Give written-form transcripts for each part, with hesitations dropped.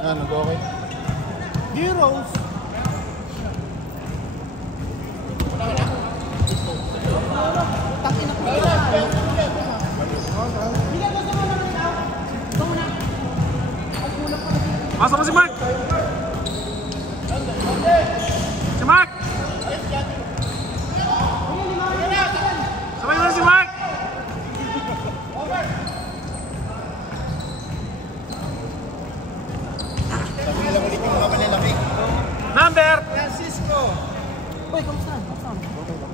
Ano, okay? Heroes. Pasok mo si Mark! Si Mark! Sabay mo na si Mark! Sabi nila ulit yung mga malalaki. Number! Francisco! Uy, kamusta? Okay lang.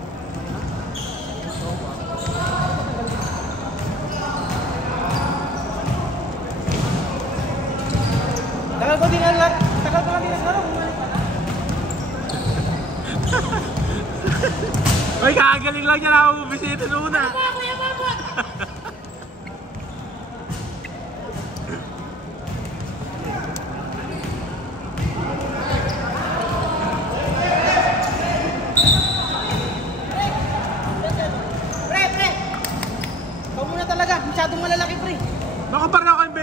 Tagal ko din naglaro. Tagal ko lang din naglaro. Uy, kakagaling lang niya na ako bumibisita noon ah. Pre! Ikaw muna talaga. Masyadong malalaki, pre. Baka parang ako yung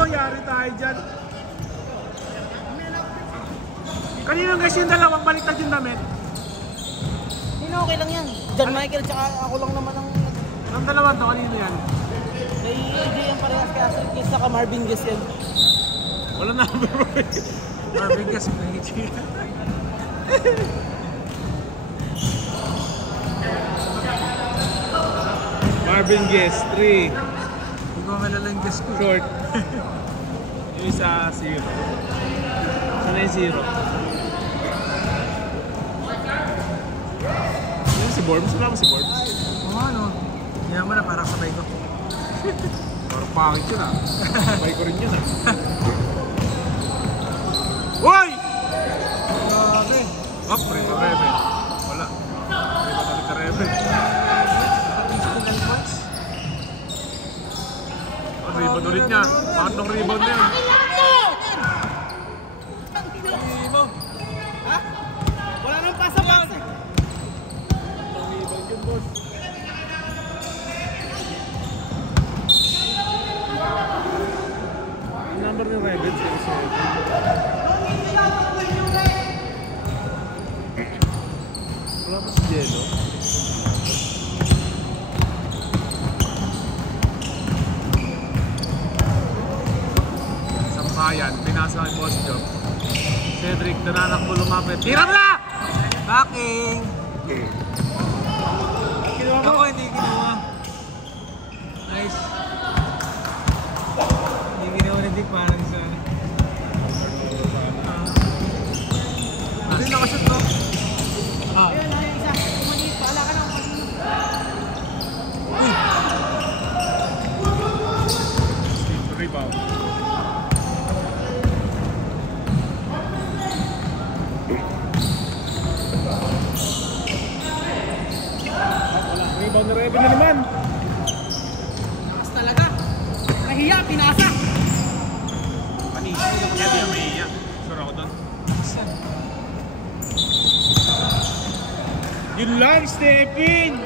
21, yari tayo dyan. Kaninong guys yung dalawang baliktad yung damit? Hindi na okay lang yan. John Michael tsaka ako lang naman ang... Ang dalawa to, kanino yan? May AJ yung parehas kay Astrid Kiss saka Marvin Gaye yan. Wala number mo eh. Marvin Gaye, may Marvin Gaye, 3. Hindi ko malala yung guess ko. Short. Yung isa, 0. Sana yung 0. Yung si Borbs? Wala mo si Borbs? Oo ano. Hindi naman na parang sabay ko. Parang pangit yun ah. Sabay ko rin yun ah. Uy! Grabe. Oh, Reba Rebel. Wala. Reba balik ka Rebel. Oh, rebound ulit niya. Bakit nung rebound na yun? Ha? Wala nang pass-a-pass eh. Rebound yun, boss. Yung number ni Rebel, 07. Wala pa si Jello. Sampayan, pinasa ang boss job. Cedric, nananak mo lumapit. Tira mo na! Backing. Kinuha mo? Ako hindi ginawa. Nice. Hindi ginawa na Dick parang sa... Hindi nakashoot to. Ah. Ayun, ayun isa. Kumaliit, paala ka na. Steve, rebound. Wala, rebound na Rebel na naman. Lakas talaga. Nahiya, pinasa. Panis. Yan, di na maiiyak. Sure ako doon. Yun lang, Stephen!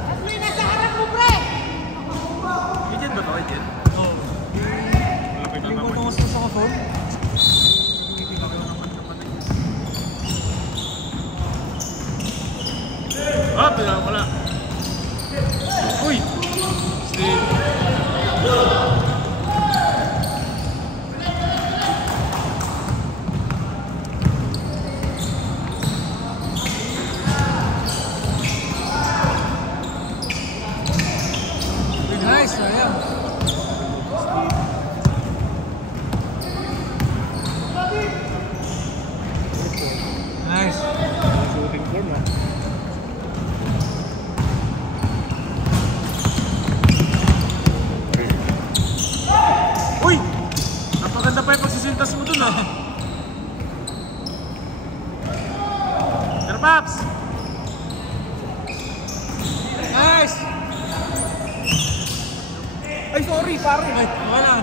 At may nasa harap mo, pre! Agent ba ito, agent? Oo. Malapit na Yung naman. butong sa phone? Hindi ka naman naman. Ah, wala. Uy! Steve. Nice, ayan. Nice. Shooting form ah. Uy! Napaganda pa yung pagsisintas mo dun ah. Pero Paps! Nice! Ay, sorry, pare. Ay, wala.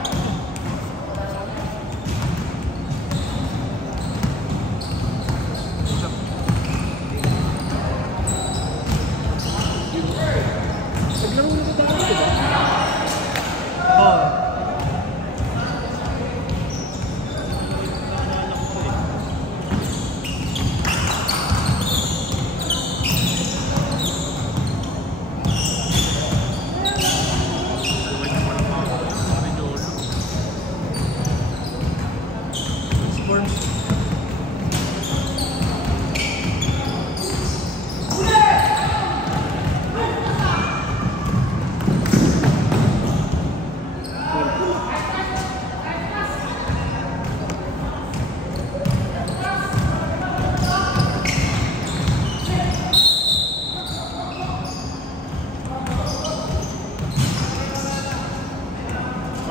Naglaro na ba tayo, diba?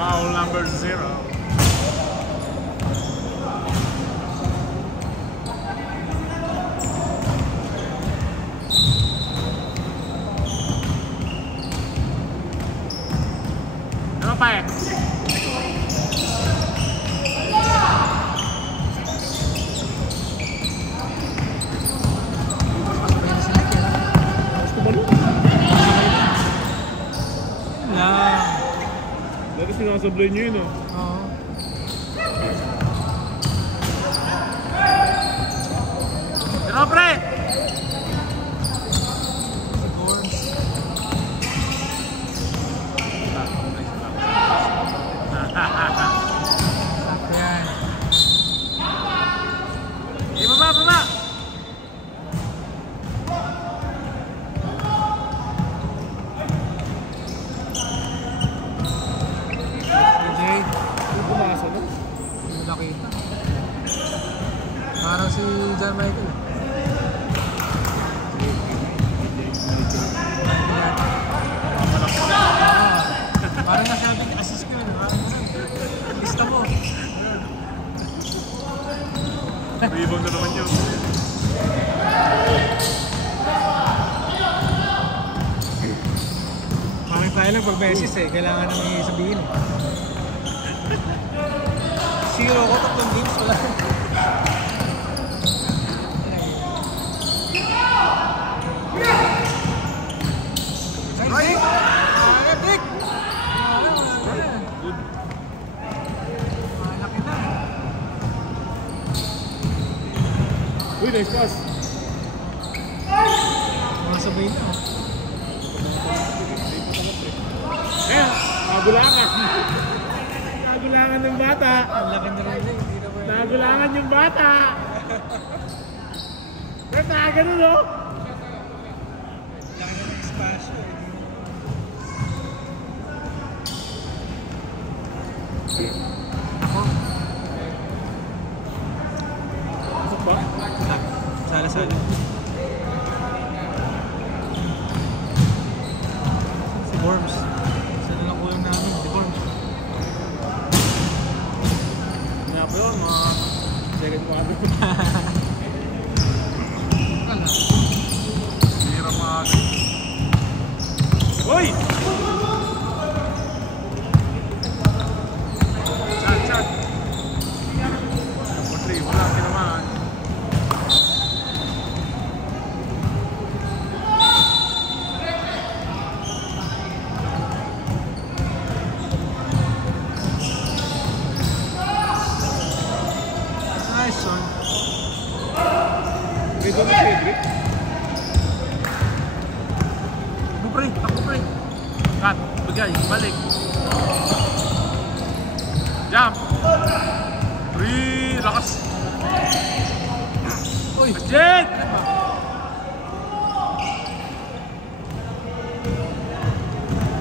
Foul number 0. Ano pa eh? Dati sinasablay nyo yun, oh. Oo. Pero pre! Yan. Eh, baba! Ano pumasa no? Hindi nakita. Parang si John Michael. Parang nasabing assist ko yun. Lista mo. Rebound na naman yun. Parang tayo lang pag beses eh. Kailangan naman sabihin eh. 0 ko, 3 games, wala. Right? Epic! Good. Malaki na. Uy, nice pass. Mga sabay na. Eh, nagulangan. Nagulangan ng bata. Ang laki na rin eh. Nagulangan yung bata. Pero ganun, no? Laki na ng espasyo eh. Ako? Pasok ba? Sala-sala. Si Worms. Saan lang kulang namin? Si Worms. Nga po yun, mga second quarter. Wala. Hira mga agad. Uy! Chat! Number 3, wala ka naman. Nice one. May doon na Cedric. Ako pre. Cut, bigay, balik. Jump. 3, lakas. Uy! Jet!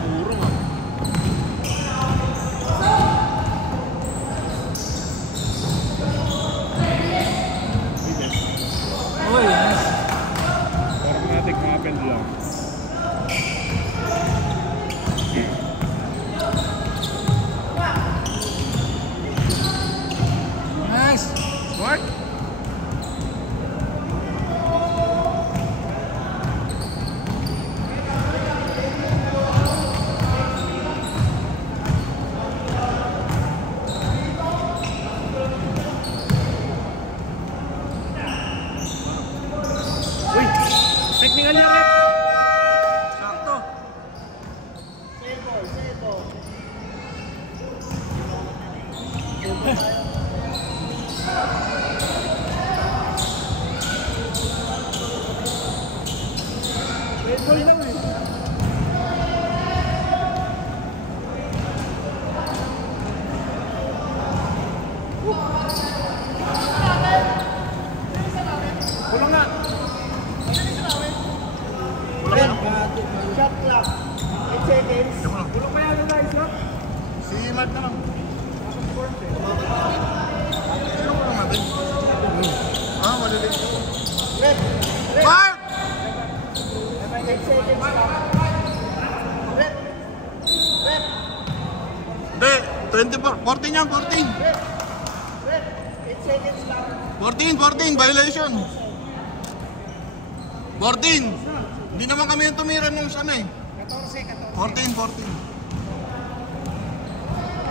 Puro nga. Uy! Nice. Parang natin mga pendulum. Nice! Smart? Uy! Technical yan, Rep! Sakto. Red ball lang eh. Kulang nga. Shot clock. 8 seconds. Kulang pa yan, guys. Si Matt na lang. Sino ko lang natin? Ah, maliliit. Red! Mark! 8 seconds lang. Red! Red! Hindi. 24, 14 yan, 14. 14, violation. 14. Hindi naman kami yung tumira nung sana eh. 14.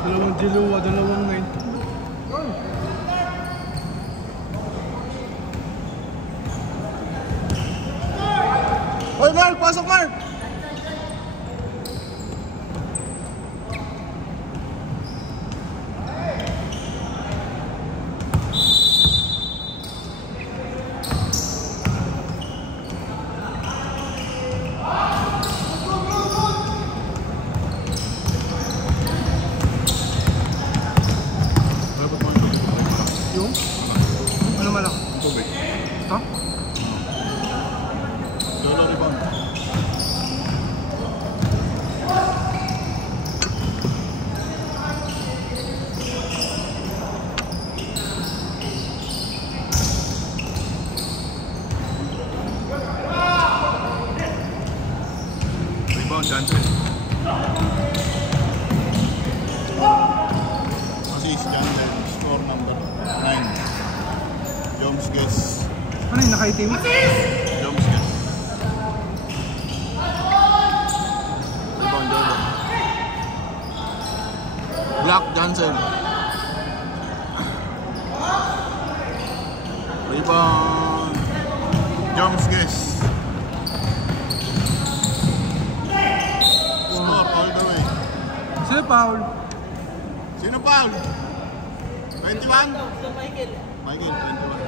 Dalawang Jiluwa, dalawang 9. Hoy Mark, pasok Mark! Yung? Ano malak? Tubig. Ha? Dolo rebound. Rebound, Jansen. Assist, Jansen. Score number 9. Joms Guess. Ano yung nakaitim? Joms Guess. Rebound, Jolo. Black, Jansen. Rebound. Joms Guess. Score all the way. Sino foul? Sino foul? 21? Michael. Michael, 21.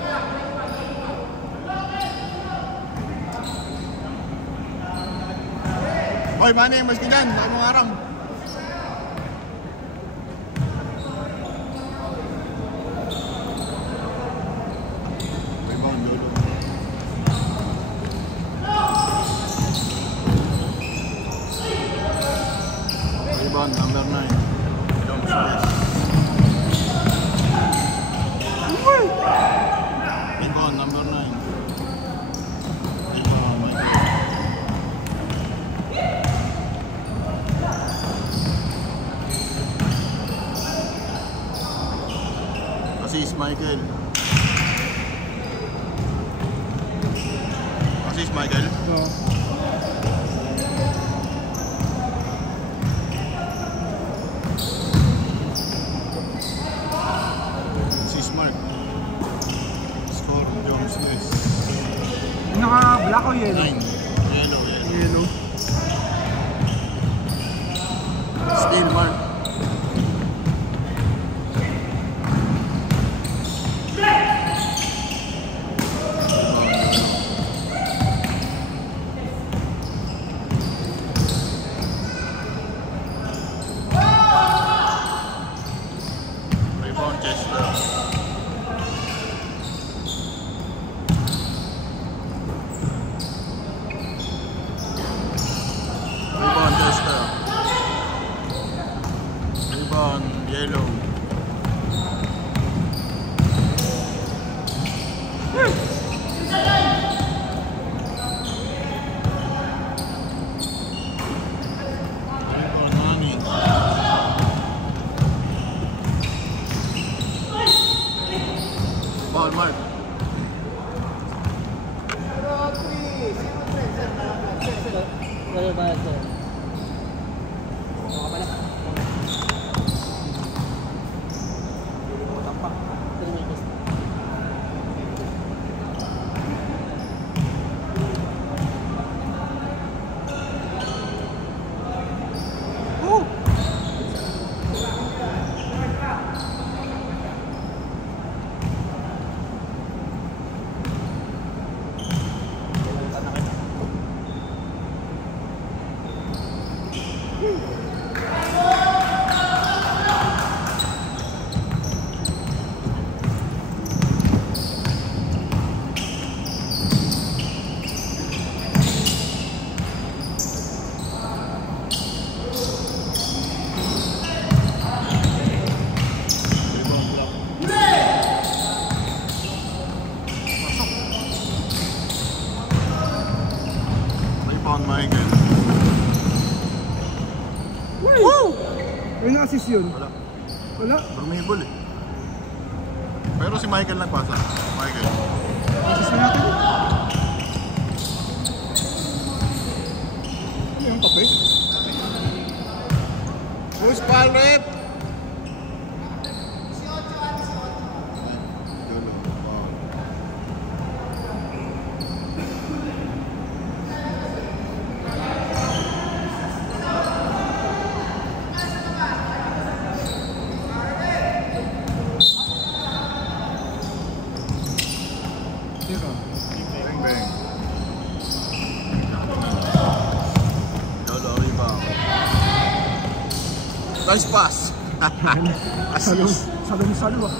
Hoy, Manny, mas ka dyan. Baka mong arang. Rebound, Lolo. Rebound, number 9. Jones West. Rebound, number 9. Rebound, Michael. Assist, Michael. Assist, Michael. Oo. Assist, Mark. Score, Jones West. Yung naka-black o yellow? 9. Yellow, yellow. Yellow. Steal, Mark. Rebound, Chester. Rebound, Chester. Rebound, yellow. Rebound, hangin. Ball, Mark. Ano ba ito? Ano ka pala? Tampak. Pero may gusto. Rebound, Michael. Yung na-assist yun? Wala. Wala. Permeable eh. Pero si Michael nagpasa. Michael. Pasas na natin. Ano yung kape? Who's Palep? Bang bang. Lolo, rebound. Nice pass. Assist. Salong-salo ah.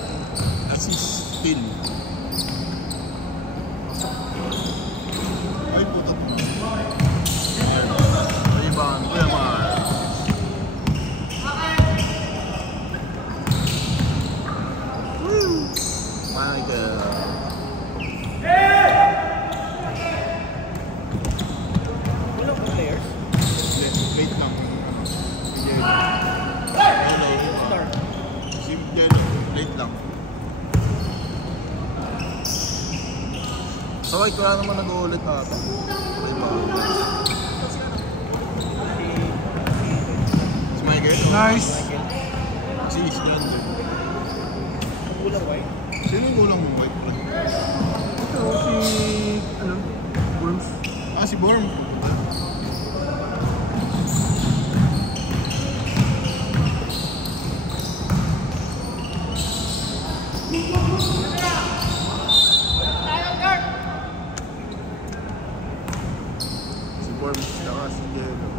Assist. Steal. Ay, puto. Rebound. Kuya Mar. Michael. Wala pong players. Wait lang. Hello. Start. Si Jello. Late lang. Sa white, wala naman nag-uulit ata. Rebound. Si Michael. Nice. Si John din. Kulang white. Sino yung kulang mong white? Ito si... ano? Worms. Ah, si Borm. Si Borm, saka si Jello.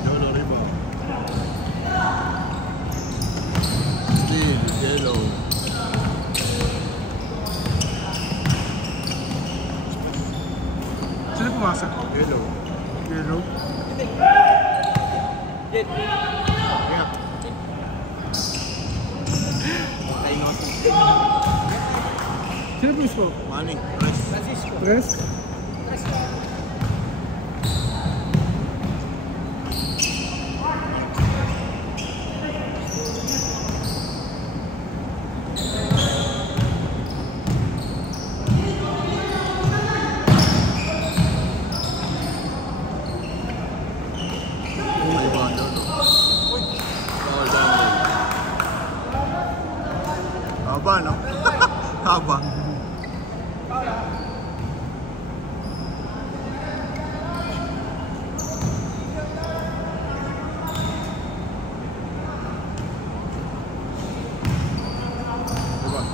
Jello, rebound. Steal, Jello. Sino pumasok? Jello. Yellow. Jet. Yeah. Sino pumasok? Money, press. Francisco. Tres? Rebound, Jello. Foul down. Haba, no? Haba. Rebound.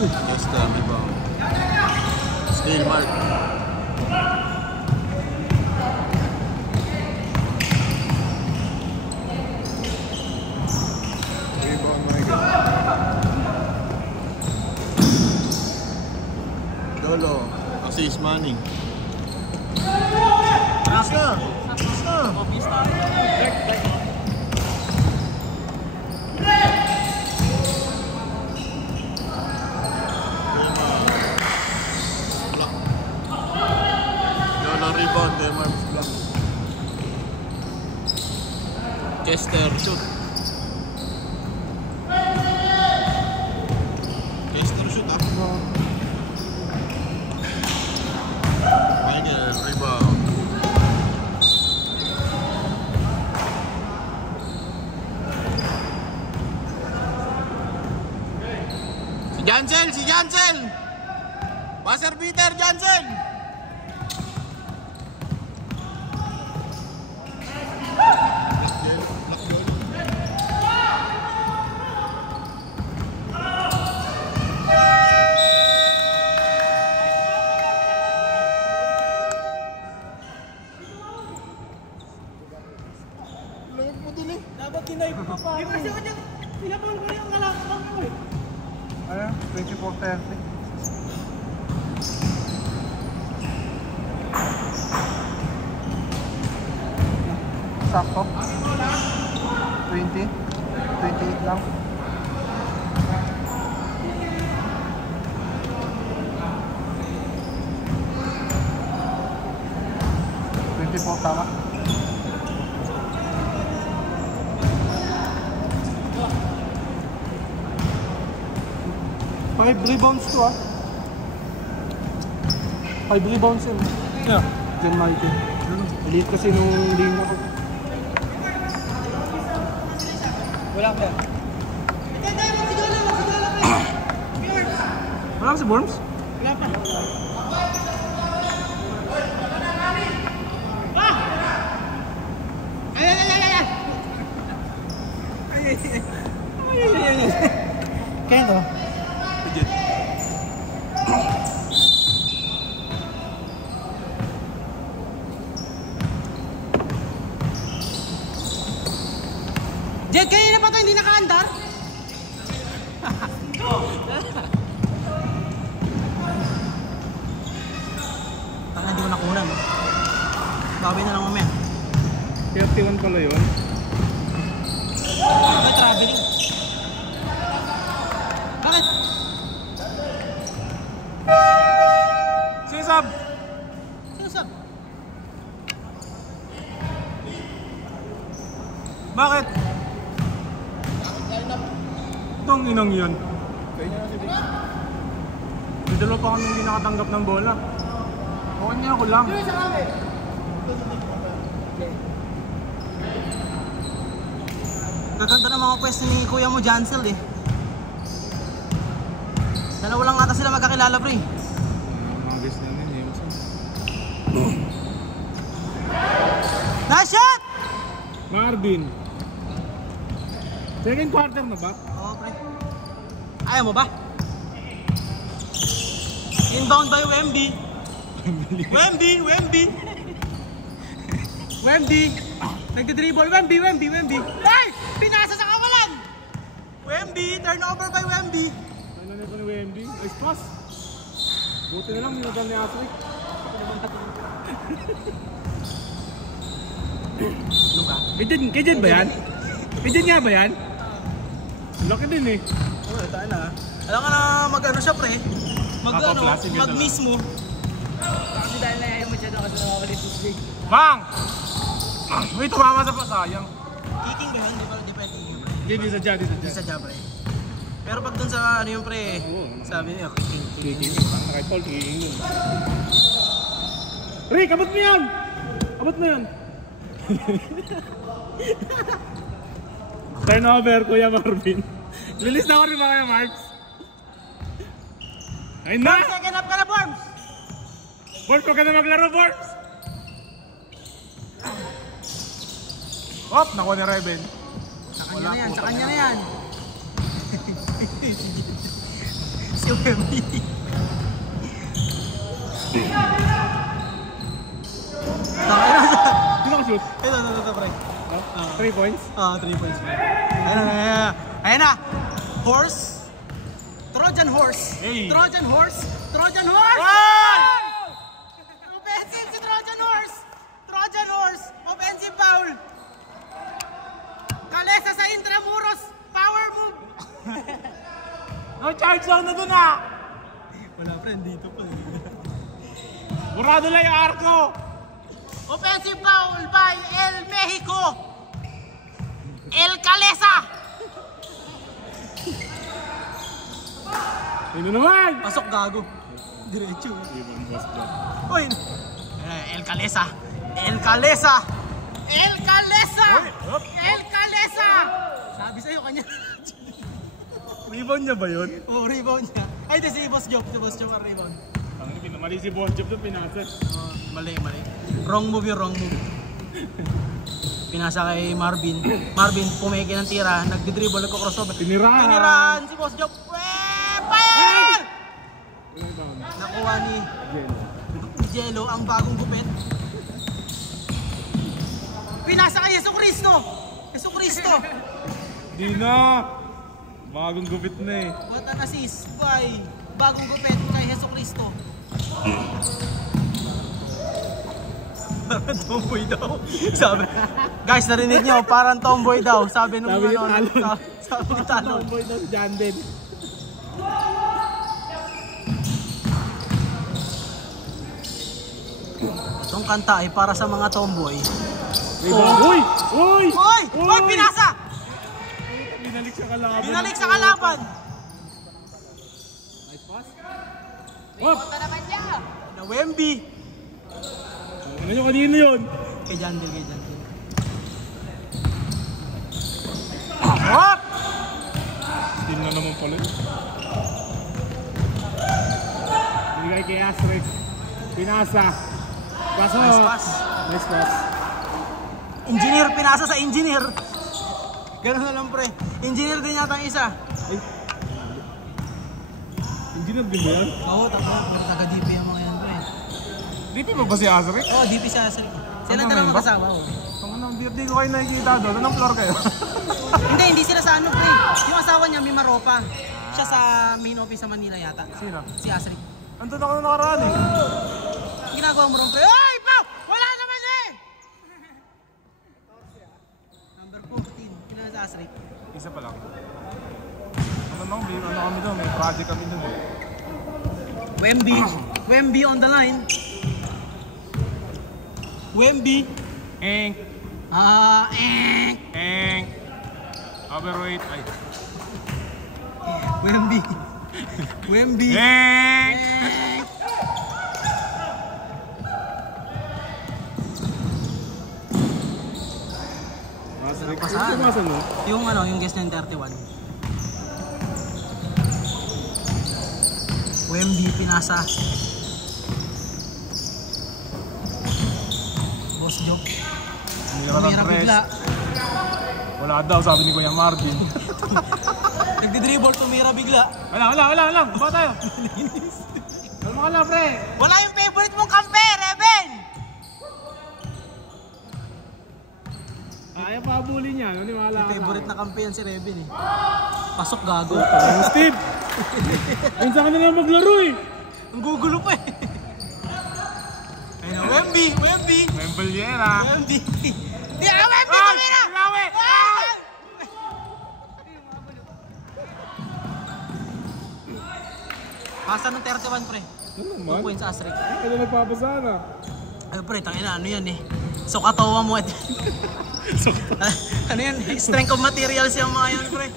Just rebound. Steal, Mark. Rebound, Michael. Lolo. Assist, Manning. Assist na! Assist na! Lolo, rebound. Demar, block. Chester, shoot. Chester, shoot, ah. Michael, rebound. Si Jansel! Si Jansel! Buzzer beater, Jansel! Lagag mo din eh. Dapat tinay ko pa. Di ba siya kanya? Pinapawal ko yung kalakang ko eh. Ano? 24-30. sakto. 20. 28 lang. 24 tama. Five rebounds to ah. 5 rebounds yun. Yeah. John Michael. Elite kasi nung linggo ko. Wala ka. Wala si Worms? Wala pa. Kaya to? Jet, kanina pa ito hindi naka-andar? Taka hindi ko nakunan. Bawi na lang mamaya. 31 pala yun. Bakit traveling? Bakit? Sisab! Sino sab? Bakit? Itong inong yun. May dalawa pa kami hindi nakatanggap ng bola. Okay niya ako lang. Gaganda ng mga pwesto ni kuya mo, Jansel eh. Dalawa lang ata sila magkakilala, pre. Mga guys namin eh. Nice shot! Marvin. Second quarter na ba? Oo, pre. Ayaw mo ba? Inbound by Wemby. Wemby! Nagdidribble, Wemby! Ay! Pinasa sa kawalan! Wemby! Turnover by Wemby! Ano na ito ni Wemby? Nice pass. Buti na lang, minadal ni Asric. Ano ba? Kay Jed ba yan? Kay Jed nga ba yan? Laki din eh. Oo, tayo na. Alam ka na mag-ano siya, pre. Mag-ano, Classic yun mag-mismo. Kasi dahil na mo siya doon kasi nakakalit this big. Mang! Uy, tumama sa pasayang. Kicking ba yun? Di ba kicking? Hindi sa dyan, Hindi sa job, pre. Pero pag dun sa ano yung pre, sabi niya, kicking. Kicking. Nakay Paul, kicking yun. Rick, abot mo yan! Abot mo yan! Turnover, Kuya Marvin. Lilis na ako rin mga Marks. Ayun na! Second up ka na, Worms! Worms, huwag ka na maglaro, Worms! Hop, nakuha ni Reven. Sa kanya na yan. Si Wemby. Hindi na ka-shoot. Ito, pre. 3 points. 3 points. Ayan na. Horse. Trojan horse. Hey. Trojan horse. Wow! Offensive si Trojan horse. Offensive foul. Kalesa sa Intramuros. Power move. No charge zone na dun ah! Wala pa, dito pa. Burado lang yung arko! Offensive foul by El Mexico. El Calesa. Ano naman? Pasok gago. Diretso. Uy. El Calesa. Sabi sa'yo kanya. Rebound niya ba yun? Oh, rebound niya. Ay, di si Boss Job. Ang rebound. Mali si Boss Job doon, pinasat. Mali. Wrong move. Pinasa kay Marvin. Marvin, pumeke ng tira. Nagdidribble, nagko-crossover. Tinirahan si Boss Job. Fire! Nakuha ni Jello ang bagong gupit. Pinasa kay Jesu Cristo. Di na! Bagong gupit na eh. What an assist by bagong gupit kay Jesu Cristo. Parang tomboy daw. Sabi, guys, narinig nyo, parang tomboy daw. Sabi nung Sabi ni ano, Talon. sabi ni Talon. Tomboy daw si John din. Itong kanta ay para sa mga tomboy. Uy! Uy! Hoy! Hoy! Pinasa! Binalik sa kalaban. Binalik sa kalaban! Nice pass. Hop! Na Wemby! Ano nyo kanino yun? Kay Jandel, kay Jandel. Hop! Steal na naman pala. Binigay kay Astrid. Pinasa. Paso. Nice pass. Nice pass. Engineer, pinasa sa engineer. Ganun na lang pre. Engineer din yata ang isa. Ay. Engineer din ba yan? Oo, tapos taga-DP yung mga yan pre. DP mo ba si Astrid? Oo, DP siya. Sila Ano dalawa ba? kasama. Oh. Hindi ko kayo nakikita doon. Anong floor kayo? Hindi sila sa ano pre. Yung asawa niya, may Maropa. Siya sa main office sa Manila yata. Sino? Si Asri. Andun ako na nakaraan eh. Ginagawa mo rin pre. Ay! Pao! Wala naman eh! Number 14. Kailan sa Asri? Isa pa lang. Ano kami doon? May project kami doon eh. Wemby. Wemby on the line. Wemby. Eng. Eng. Overweight. Ay. Wemby. Wemby. Eng. Pasahan. Pumasan mo? Yung ano, yung guest ng 31. Wemby pinasa. Boss Joke. Tumira bigla. Wala daw, sabi ni Kuya Marvin. Nagdi-dribble, tumira bigla. Wala. Baba tayo. Kalma ka lang, pre. Wala yung favorite mong kampe, Reben! Ayaw pa abulin niya. Naniwala Yung ka favorite na kampe yan si Reben eh. Pasok gago. Steve! Minsan ka na lang maglaro eh. Ang gugulo pa eh. Ayun na, Wemby! Membeliera. Wemby! Di ako Wemby! Tumira! Ilawi! Pasa ng 31 pre. Ano 2 naman? points sa Asrik. Ano nagpapasana? Ay pre, tangina ano yan eh. So katawa mo. Ano yan? Strength of materials yung mga yan pre.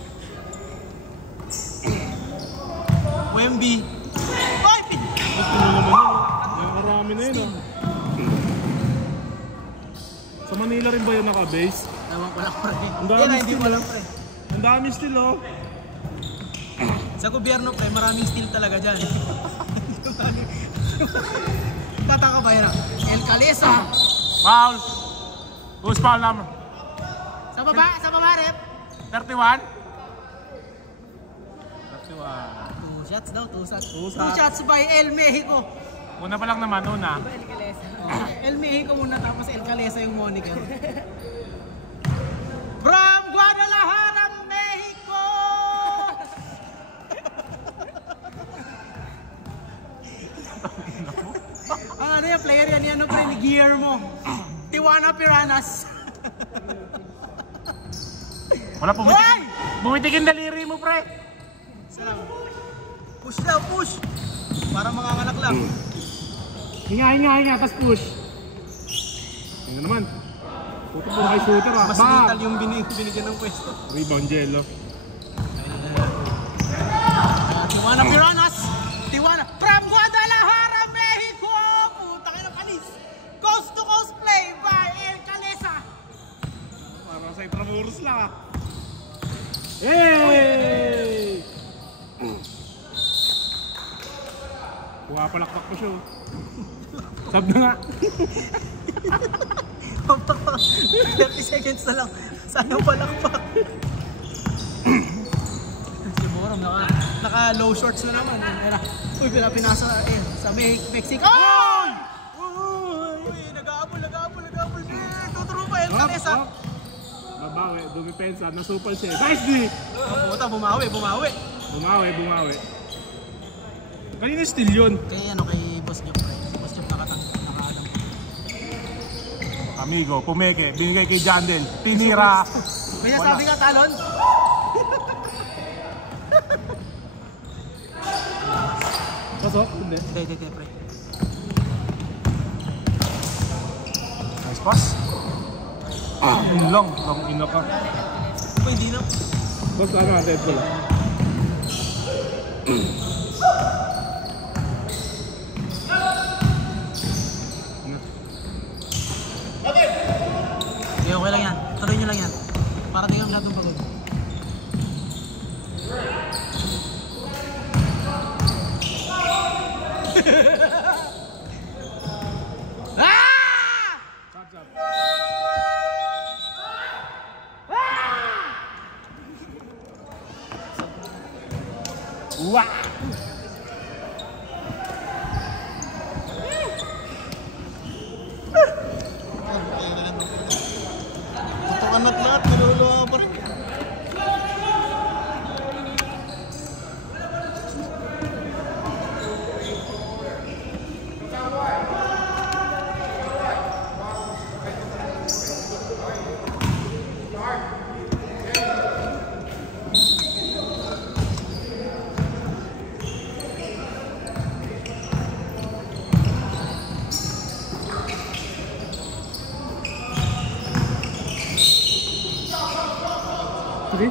Wemby. Ay! Ito na naman yun. Nakarami na yun ah. Sa Manila rin ba yun naka-base? Ewan ko lang pre. Ang dami Hindi still, ko alam pre. Ang dami still oh. Sa gobyerno pre, maraming steel talaga dyan. Tataka ba yun? El Calesa. Foul! Who's foul number? Sa baba rep. 31? 31. 2 shots daw, 2 shots. 2 2 shots by El Mexico. Una pa lang naman, una. El Mexico muna tapos El Calesa yung moniker. From Guadalajara, Mexico! Ang ano yung player yan, ano pre, ni Guillermo. Tijuana Piranhas. Wala, pumitik. Hoy! Bumitik yung daliri mo, pre. Sarap. Push daw, push! Para manganganak lang. Hinga, tas push. Ano naman? Puto po kay shooter ah. Mas lethal yung binigyan ng pwesto. Rebound, Jello. Tijuana Piranhas! Tijuana from Guadalajara, Mexico! Putang ina panis! Coast to coast play by El Calesa! Para sa Intramuros lang ah. Hey! Palakpak po siya oh. Sab na nga. 30 seconds na lang. Sayang palakpak. Si Borom naka low shorts na naman. Uy, pinasa sa Mexico. Uy! Uy! Nag-aabol. Tuturo pa El Calesa. Babawi, dumipensa, nasupal siya. Nice D! Puta, bumawi. Bumawi. Kanina still yun. Kay ano, kay Boss Job. Boss Job nakaanong. Amigo, pumeke. Binigay kay Jandel. Tinira. May nasabi ka, talon? Pasok? Hindi. Hindi, pre. Nice pass. Yun lang. Lang ina ka. Hindi na. Basta ano, dead ball. Okay lang yan. Tuloy nyo lang yan. Para tingnan lahat ng pagod. Wah! Tutukan at lahat, niluluwa pa rin. Three?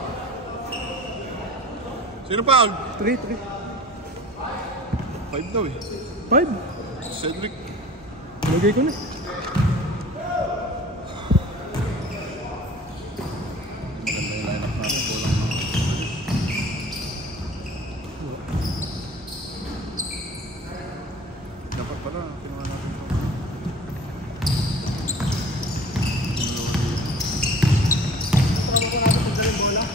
Sino foul? Three. 5 daw eh. 5? Cedric. Lagay ko na. Maganda yung lineup natin. Kulang na. Dapat pala, kinuha natin ito. Ha? Kaya nga, mali pa rin yung lineup.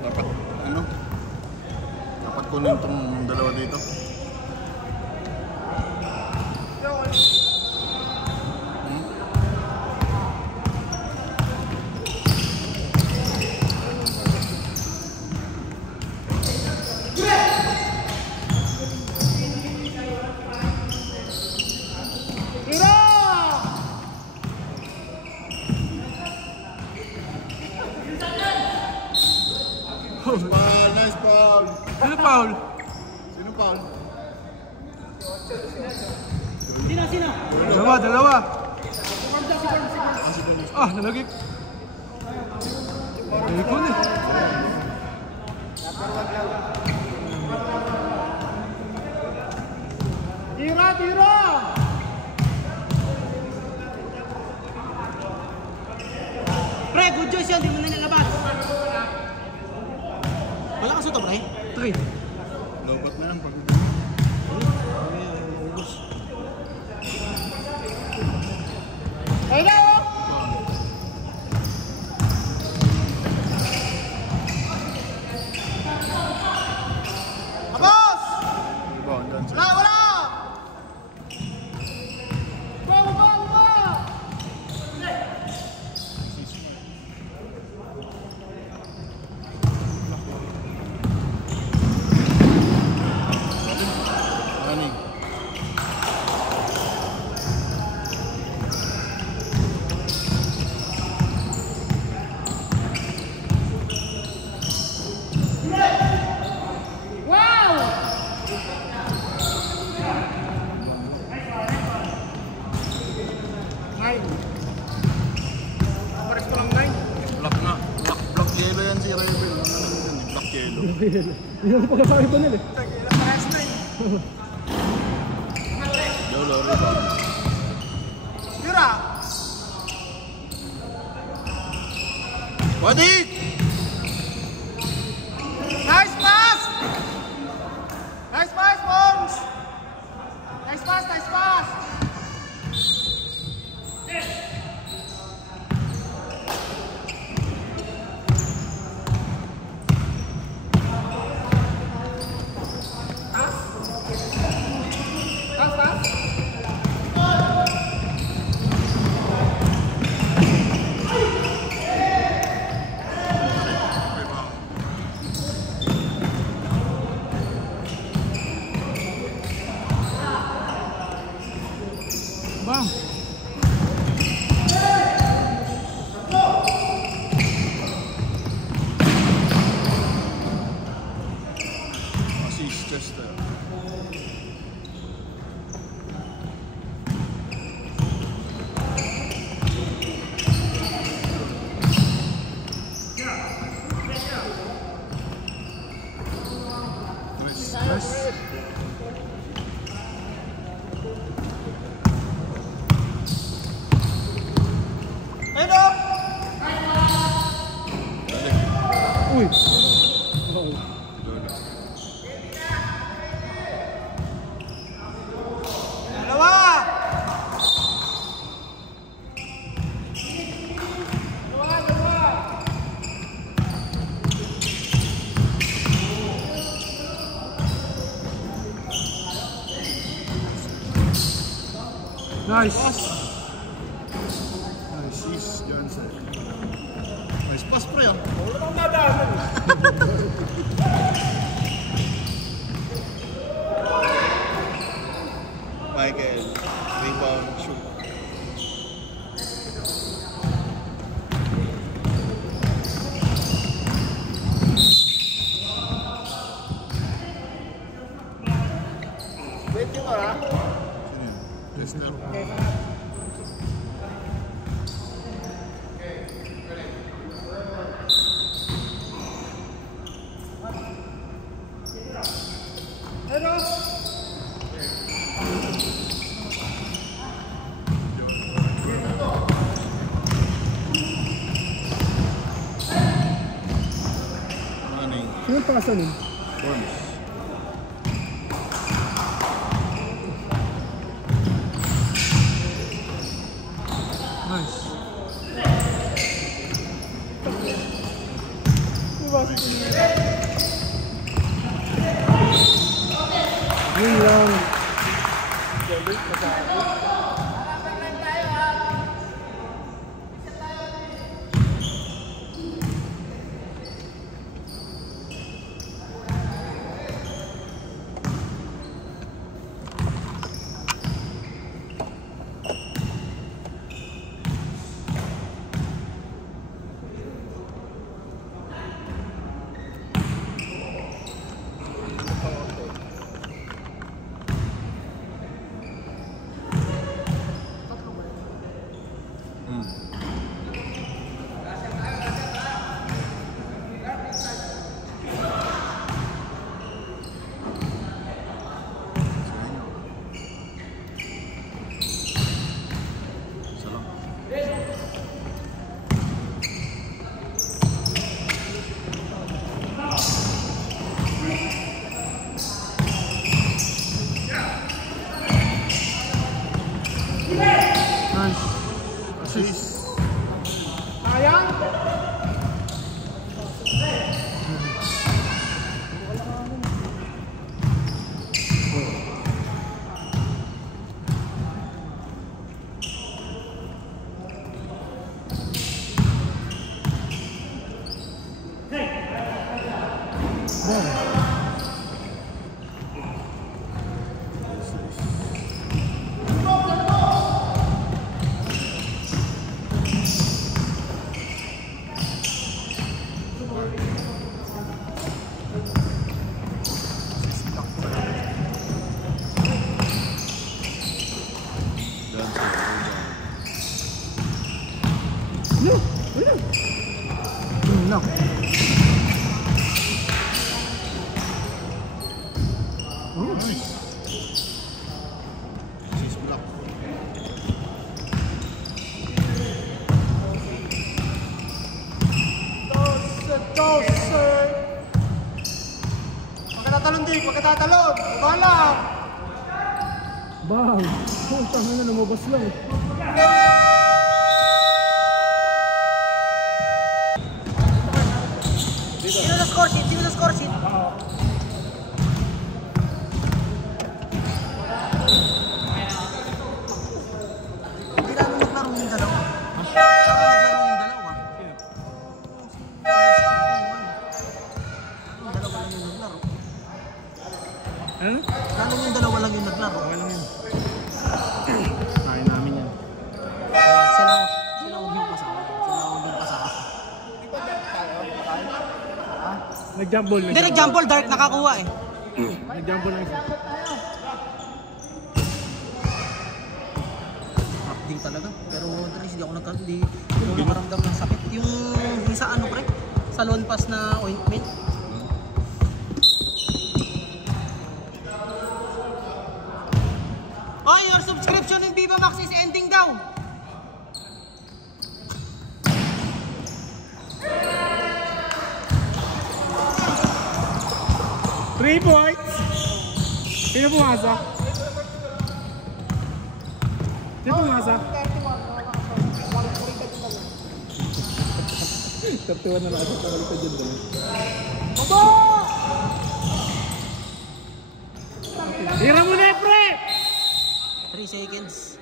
Dapat, ano? Dapat kunin itong dalawa dito. Nice foul! Sino foul? Sino foul? Dalawa. Ah, nalagay. Nalagay ko na. Tira! Pre, good choice yan. Di mo na nilabas. Wala ka suto, pre? 3. Lobat na yan pag... Ay na, oh! Abos! Rebound yan siya. Wala! Baba! Running. Black na. Black yellow yan si Rebel. Ano yun? Black yellow. Yan ang pagkakari ba nila eh. Yolo, rebound. Tira! Wadik! Nice pass! Nice pass, Bongs! Nice pass! Nice. Nice, is Johnson. Nice pass, pre. Michael, rebound, shoot. Sino yun? Lester. Running. Sino pasa nun? Burns. Nice. Yun lang. No. Oh, nice. She's blocked. Pagkatatalon din, pagkatatalon. Bala. Bang! Oh, tama na, lumabas lang eh. Sino na score sheet? Sino na score sheet? Hindi namin maglaro yung dalawa. Saka maglaro yung dalawa. Yung dalawa lang yung naglaro. Ano? Lalo yung dalawa lang yung naglaro. Okay lang yan. Kain namin yan. Sila huwag yung pasaka. Sila huwag yung pasaka. Nag-jump ball. Hindi, nag-jump ball. Dark nakakuha eh. Nag-jump ball lang isa. Acting talaga. Pero at least hindi ako nakaramdam ng sakit. Yung sa ano pre? Sa Lone Pass na ointment. Oh, your subscription in Viva Max is ending daw. Three points! Sino pumasa? Sino pumasa? 31 na lang ako pabaliktad dyan dala. Tira mo na pre! 3 seconds.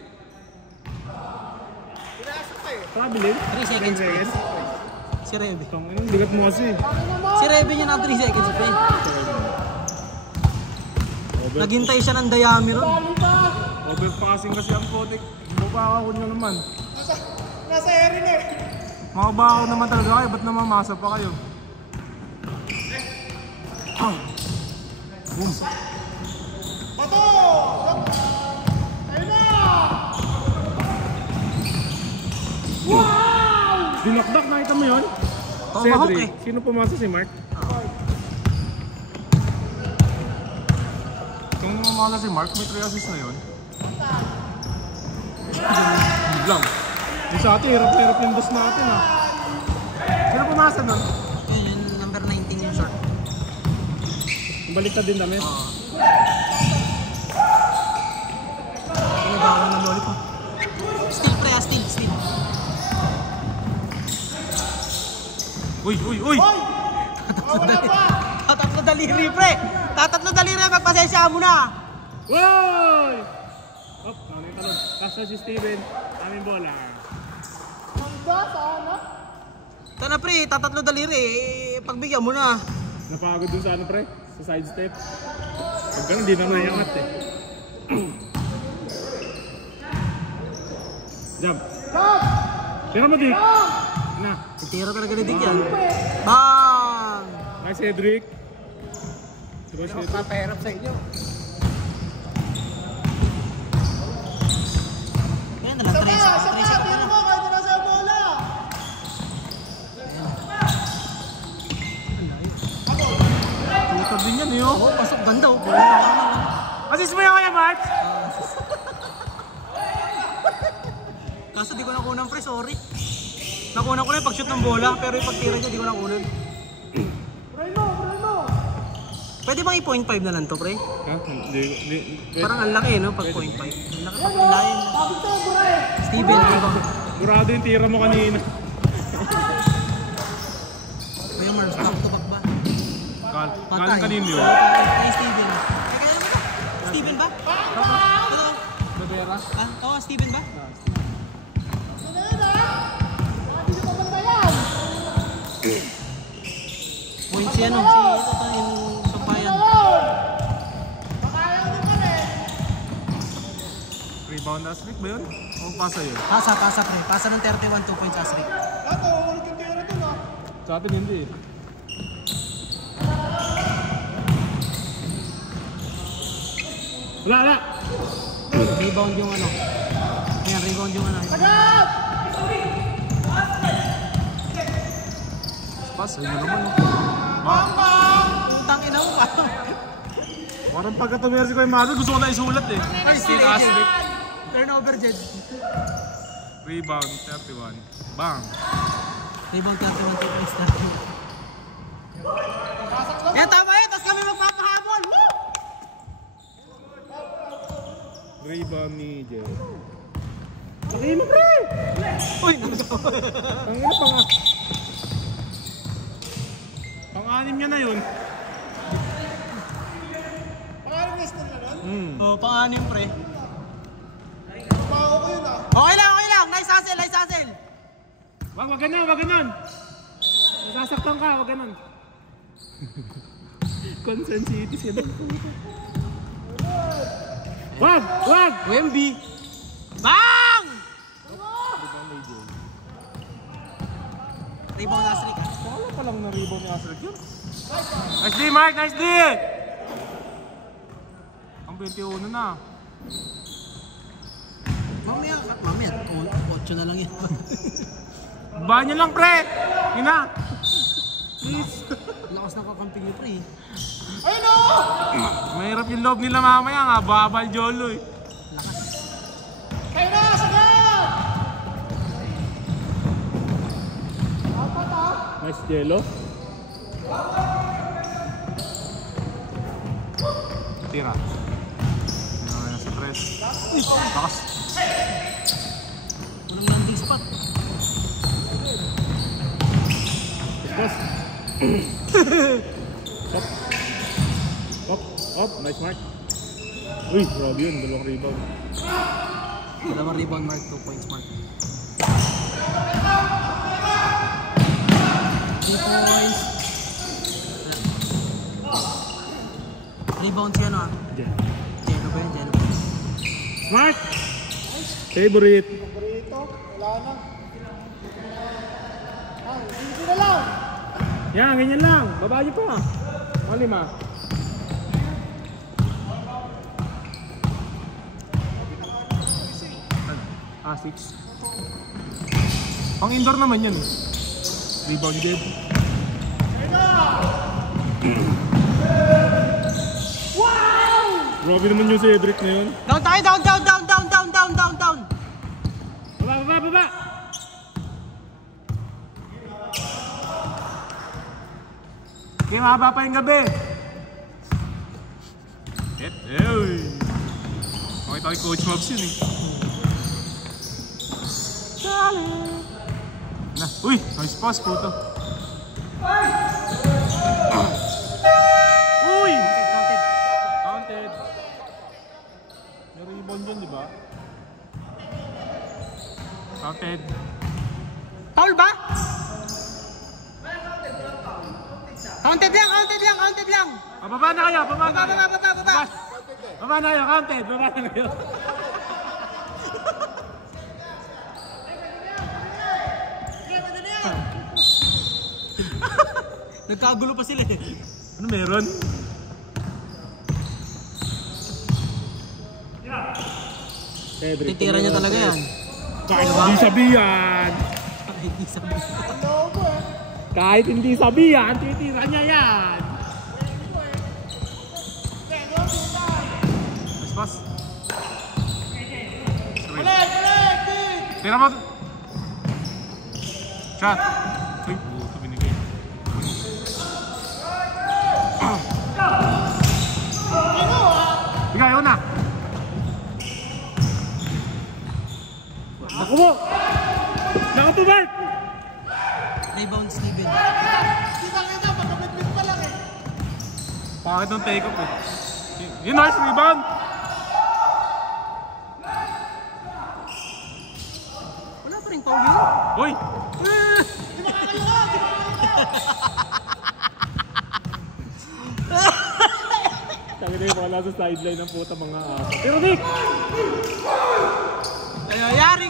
nakabili? 3 seconds pre. Si Rebe. Tangin, bigat mo kasi. Si Rebe niya na 3 seconds pre. Naghintay siya ng dayami ron. Overpassing kasi ang Kotek. Mabakaw nyo naman. Nasa Erin eh. Mabakaw naman talaga kayo, ba't namamasa pa kayo? Boom. Bato! Ayun na! Wow! Dinakdak, nakita mo yun? Oo, mahok eh. Sino pumasa si Mark? Kung namamala si Mark, may 3 assists na yun. Lang. Yung sa atin, hirap-hirap yung boss natin ah. Sino pumasa nun? Yun, number 19 yung short. Baliktad din namin. Nagawa ng lollipop. Still pre, still. Uy! Tatatlo daliri pre! Tatatlo daliri, magpasensya mo na! Uy! Up, namin talon. Kasa si Steven. Aming bola. Hangga sa anak. Ito na pre, tatatlo daliri, pagbigyan mo na. Napagod dun sa ano pre? Sa side step. Pag ganun, di naman iangat eh. Jump! Tira mo Dick! Na! Tira talaga ni Dick yan. Bang! Nice Cedric! Diba Cedric? Papahirap sa inyo. Yan na lang, 3 seconds na Tira lang. mo, kahit na sa bola. Tutab din yan eh oh! Oh, pasok ganda oh. Assist mo yan kaya Mark! Kaso di ko nakunan pre, sorry. Nakunan ko na yung pag-shoot ng bola, pero yung pagtira niya di ko nakunan. Pray mo! Pwede bang i-0.5 na lang to pre? Ha? Parang ang laki no, pag 0.5. Ang laki pag nilayan. Sabi ko, Bray! Steven, di ba? Burado yung tira mo kanina. Kuya Mars, back to back ba? Galing kanina yun. Ay, Steven. Ay, kaya mo ba? Steven ba? Hello? Babera? Ah, oo, Steven ba? Ano yun ha? Hindi ko pamantayan. Point si ano, si ito yung Sampayan. Makaya ko naman eh. Rebound na streak ba yun? O pasa yun? Pasa pre. Pasa ng 31, 2 points asrik. Lato, ulit yung tira dun ha. Sa atin hindi eh. Wala! Rebound yung ano. Ayan, rebound yung ano. Agad! Pass, ayun na naman oh. Putang ina mo pa. Parang pagka tumersi ko yung mother, gusto ko na isulat eh. Ay, Still asterisk. Turnover, Jed. Rebound, 31. Bang! Rebound 31, 2 points starting. Kaya tama yun, tapos kami magpapahabol. Woo! Rebound ni Jay. Pakihin mo pre! Uy, nagawa. Ang ina pang... Pang-anim niya na yun. Pangalan ni Esther na nun? Oh, pang-anim pre. Bago ko yun ha. Okay lang. Nice hustle. Wag ganun! Nasasaktan ka, wag ganun. Consent City siya doon. Wag! Wemby. Bang! Rebound asrik. Wala pa lang na rebound ni Asrik yun. Nice D, Mark! Nice D! Ang 21 na. Mamaya, 8 na lang yan. Bahan niya lang, pre! Ina! Please! Lakas na kakamping niyo pre. Ayun o! Mahirap yung loob nila mamaya nga. Babal Jolo eh. Lakas. Kayo na! Sagad! Apat ha? Nice Jello. Tira. Ano na sa press. Takas. Walang landing spot. Boss. Up. Nice mark. Uy, grabe yun. Dalawang rebound. Dalawang rebound mark, 2 points mark. 3 points. Rebound siya, no? Jello ba yun? Jello ba yun? Smart! Favorite. Paborito, wala na. Easy na lang. Yan, ganyan lang. Baba niyo pa. O, 5. Ah, 6. Pang indoor naman yun. Rebounded. Wow! Grabe naman yung Cedric na yun. Down tayo! Down! Baba! Okay, mahaba pa yung gabi. Okay tayo Coach Mobs yun eh. Uy! Nice pass po ito. Uy! Counted. May rebound yun, di ba? Counted. Foul ba? Counted lang! Baba na kayo! Baba na kayo! Baba! Baba na kayo! Counted! Baba na kayo! Nagkagulo pa sila eh. Ano meron? Titira niya talaga yan. Kahit hindi sabihan! Hindi sabi. Kahit hindi sabihan, titira niya yan! Nice pass. Tira mo! Shot! Uy, buto binigay. Bigay, una! Naku mo! Naku po, Bart! Rebound Steven. Bakit ng take-up eh? Yun, nice rebound! Wala pa rin foul yun. Uy! Sabi na yung mga nasa sideline ng puta mga aso. Pero Nick! Yari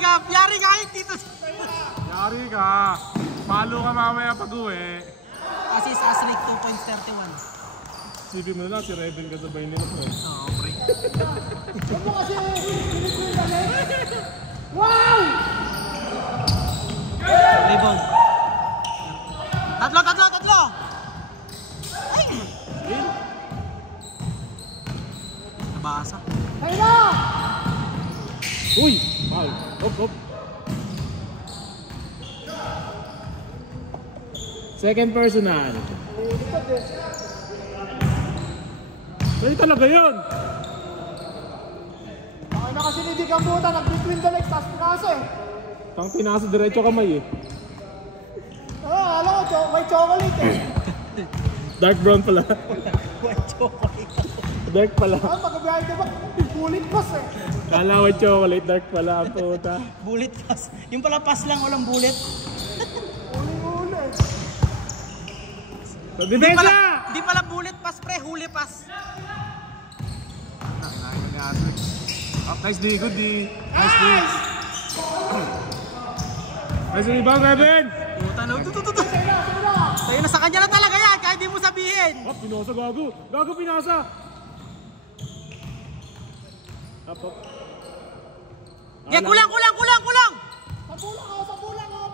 ka dito. Yari ka! Palo ka mamaya pag-uwi. Assist Asrik 2.31. Sipin mo na lang, si Reven kasabay nila po. Oo, pre. Wow! Rebound. Tatlo! Ay! Nabasa. Kaya! Uy! Foul! Hop! Second personal. Pwede talaga yun! Baka na kasi hindi kang buta, nag-between the legs, tapos pinaso eh. Tang pinasa diretso kamay eh. Alam ko, may chocolate eh. Dark brown pala. White chocolate. Dark pala. Pagkabiyahe diba, bullet pass eh. Kala white chocolate, dark pala ang puta. Bullet pass. Yung pala pass lang, walang bullet. Ulit. So, depensa! Di pala bullet pass, pre. Huli pass. Nice D, good D. Nice D. Nice rebound, Kevin! Puta na. Sa'yo na sa kanya na talaga yan, kahit di mo sabihin. Oh, pinasa gago. Gago pinasa. Up. Yeah, kulang. Sa bulang oh.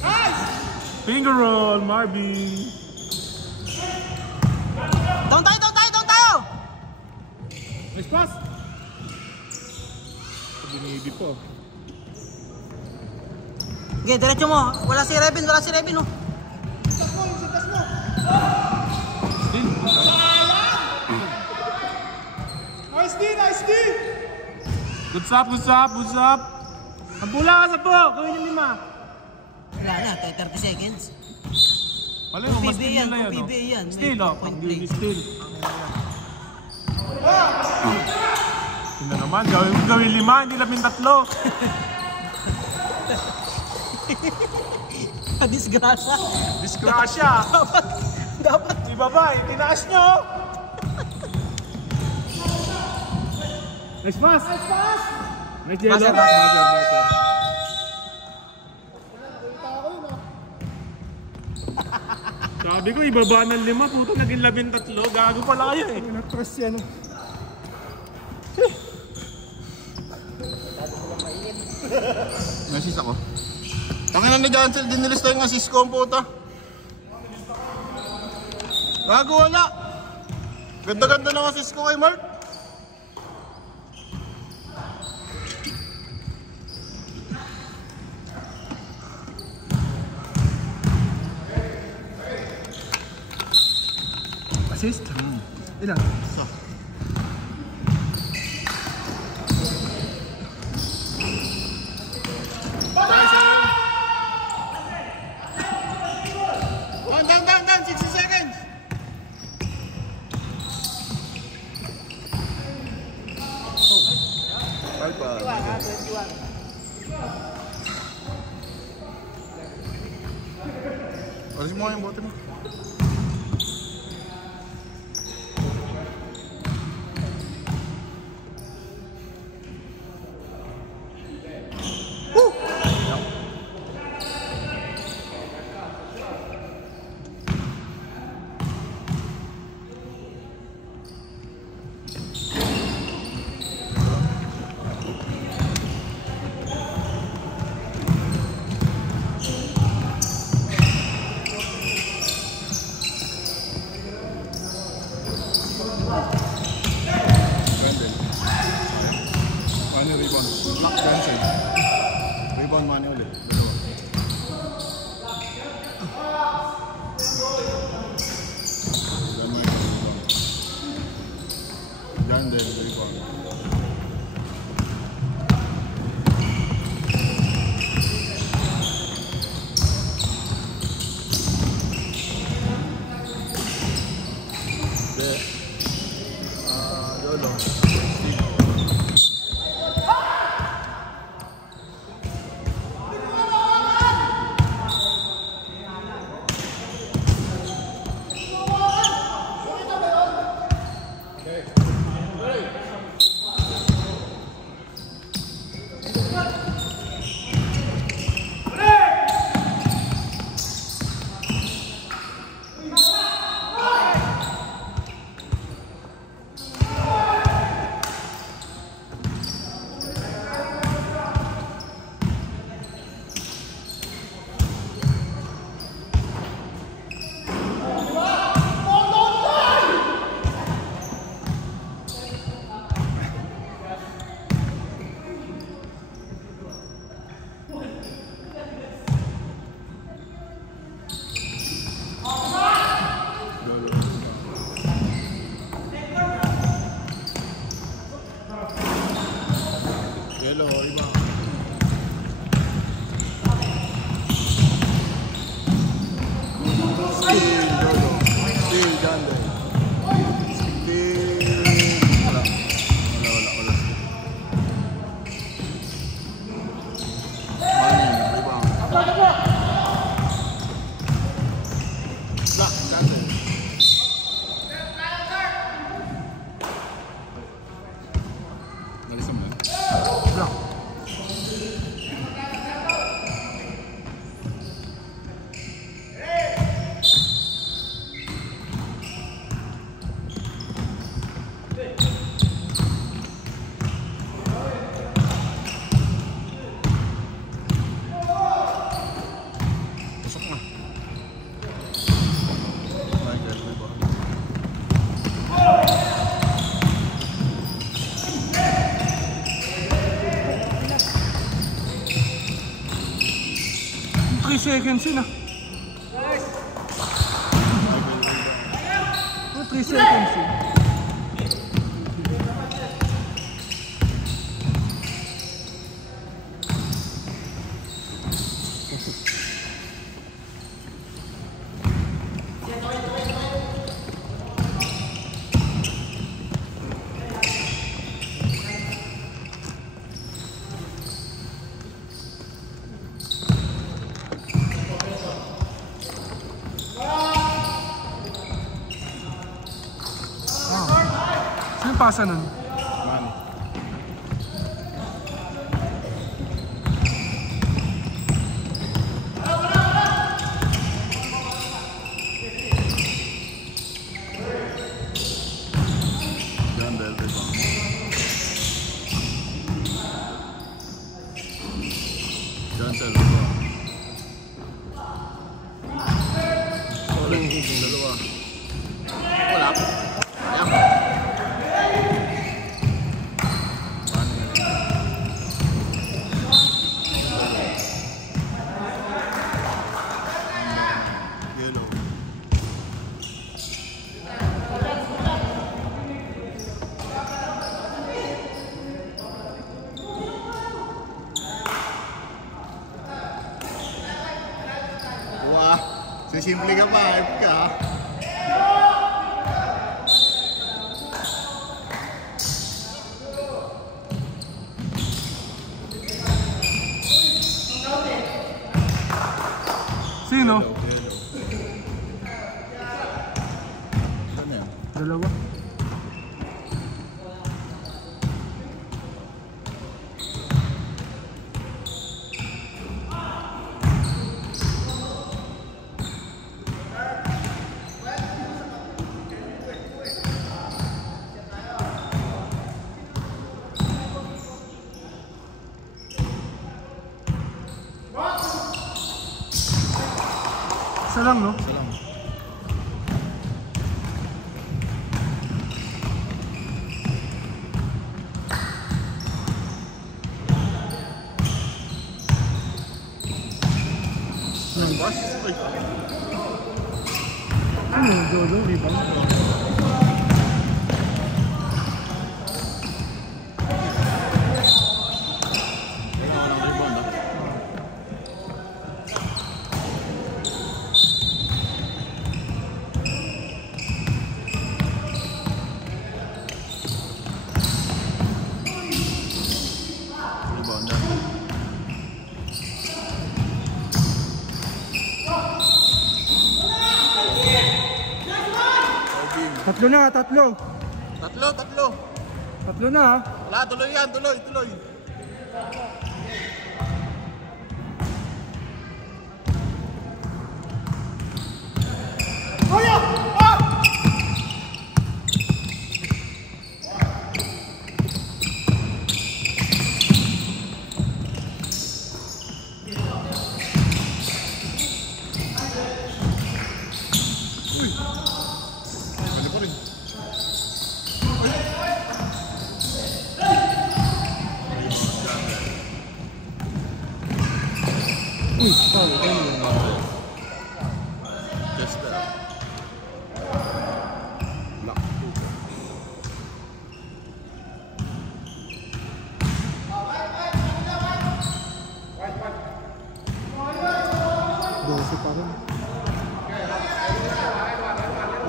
Nice! Finger roll, Marby. Down tayo! Nice pass. Binibi po. Okay, diretso mo. Wala si Reven, oh. Sintas mo. Nice D! Good stop. Ang pula ka sa po. Gawin yung 5. Wala na, 30 seconds. Wala yung mas PBA steal yan, na yun. PBA yan. Steal, May oh. point Ang play. beauty steal. Yun na naman. Gawin 5, hindi 13. Disgrasya. Disgrasya! Dapat. Si Babay, tinaas nyo! Nice pass! Nice pass! Nice yellow. Buzzer. Buzzer. Sabi ko, ibaba ng 5, puto naging 13. Gago pala kayo eh. Na-press yan. Assist ako. Tangina ni Jansel, dinilis tayong assist ko ang puta. Gago wala. Ganda-ganda ng assist ko kay Mark. Assist? Ilan? So. Down, 60 seconds. Alis mo nga yung bote mo. Rebound money ulit. Diyan din, rebound. Lolo. Yellow, iba. Still, Lolo. Still, Jande. Still. Wala. Money, rebound. Black, Jande. Nalisam na. Block. Pasok na. Michael, rebound. 3 seconds yun ah. 3 seconds yun. pasa nun? Money. John Del rebound. John Del rebound. Dalawa. Wala. Yellow. Wah, sisimple ka pa, hype ka. Sino? Yellow. Saan yan? Dalawa. Isa lang, no? Isa lang. Ay, boss. Ay. Ano? Jojo, di ba? Wala ka ng rebound, ah. Rebound yan. Tatlo na, tatlo. Tatlo. Tatlo na, ha? Wala, tuloy yan, tuloy. Pwede po rin. Uy, sorry. Just there. Lock. Dose pa rin.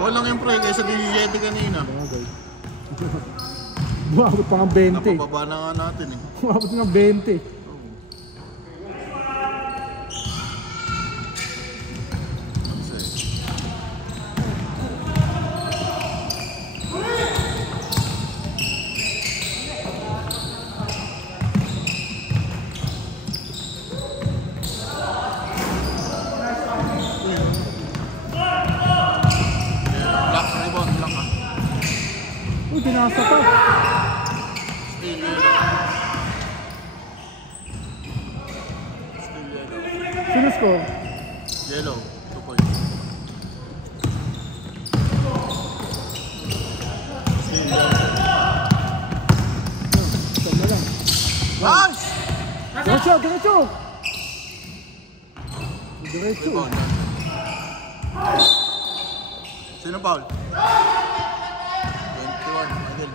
Walang yung pre, kaysa 17 kanina. Bagay. Buwabot pa ng 20. Napababa na nga natin eh. Buwabot ng 20. Block, rebound, block ah. Uy, pinasa pa. Still yellow. Still yellow. Sino score? Yellow, 2 points. Still yellow. Saan na lang. Nice! Diretso, diretso! Diretso. Rebound yan. Sino foul? 21, Michael.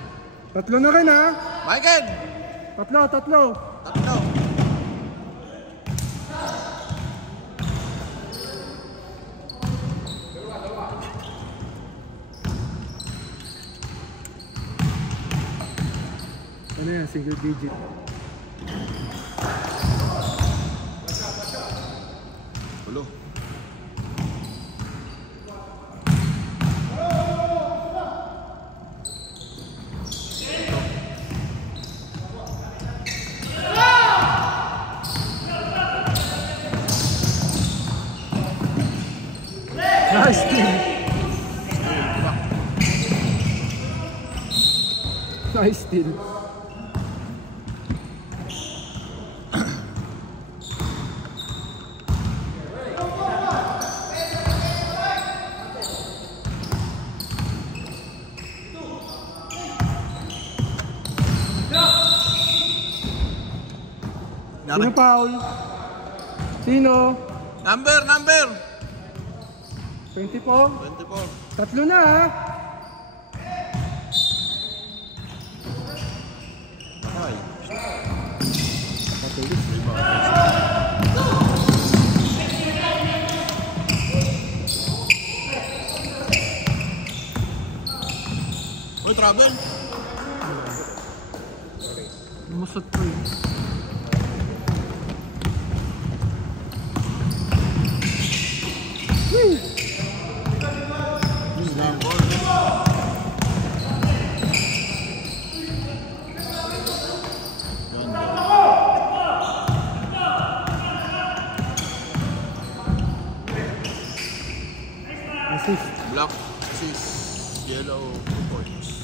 Tatlo na rin, ha? Michael! Tatlo. Tatlo. Ano yan, single digit. Ulo. Nice steal. Nice steal. Sino foul? Sino? Number! 24? 24. Tatlo na ha? Ay. Uy, travel! Lumusot ko yun. Assist. Black, assist, yellow, points.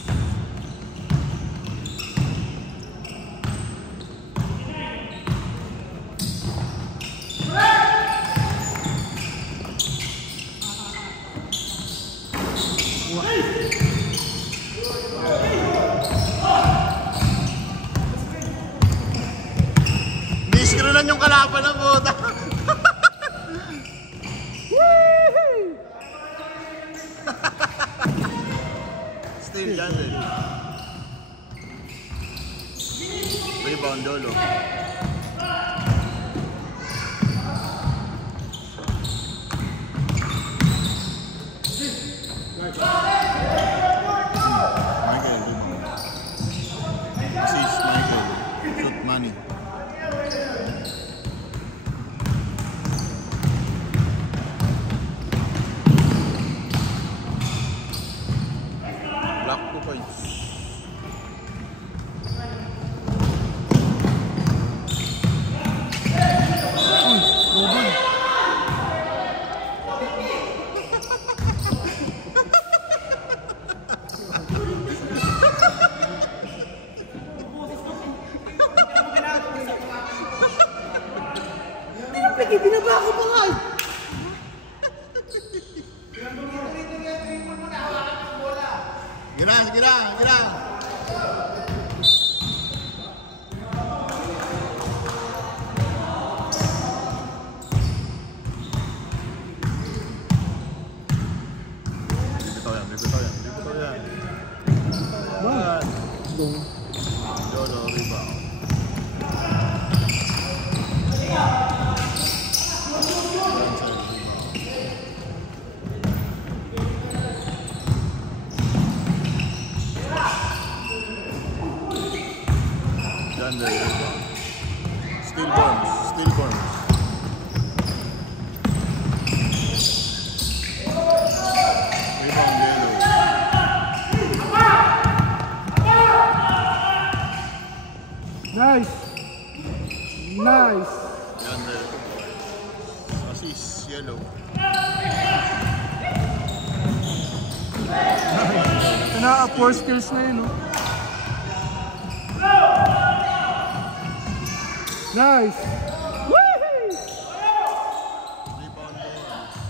Ni-screenan yung kalaban ng puta. Still dyan din. Rebound Dolo. Michael, rebound. Assist, Michael. Shoot, Manny. Black 2 points. Binaba ko pa nga! Gira! Bibitaw yan. Dolo, rebound. Under rebound. Still Burns. Rebound yellow. Nice! Under. Assist yellow. Ito na, 4 skills na yun, no? Nice! Woohoo! Rebound Burns.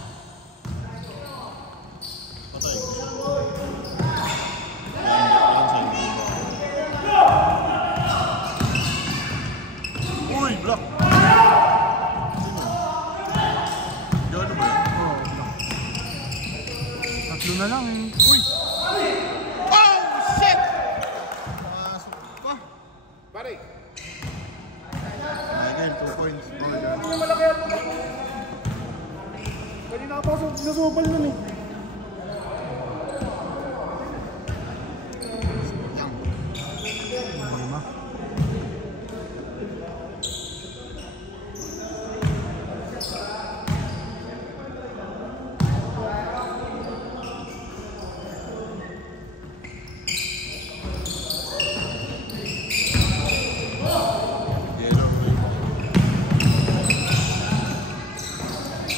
Patay. Uy, block! Sino? Dolo ba yun? Oh, tatlo na lang eh. Uy! Oh, shit! Pasok pa. Pare! Again, 2 points. Malaki ako na po. Kanina ka pa nasubal nun eh.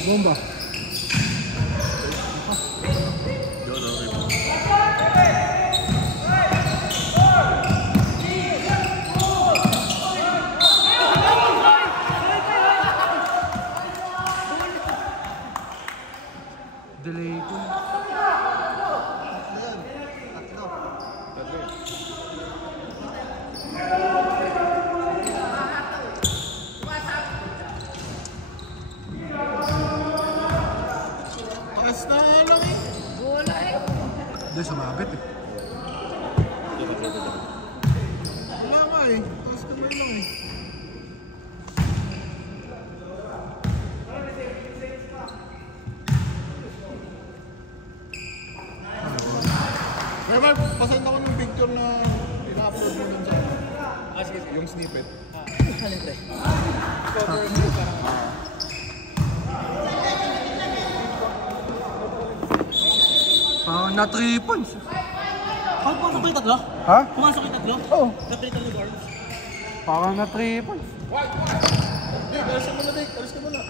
Bomba. Delay ko. Pakas na lang eh. Hindi, sumabit eh. Wala ka eh. Pakas na lang eh. May pasend ako ng picture na ina-upload mo dun sa yung snippet. Na 3 points. Pumasok ko yung tatlo? Ha? Pumasok ko yung tatlo? Oo. Kapitan ni Barnes. Parang na 3 points. Dick, alis ka muna, Dick. Alis ka muna.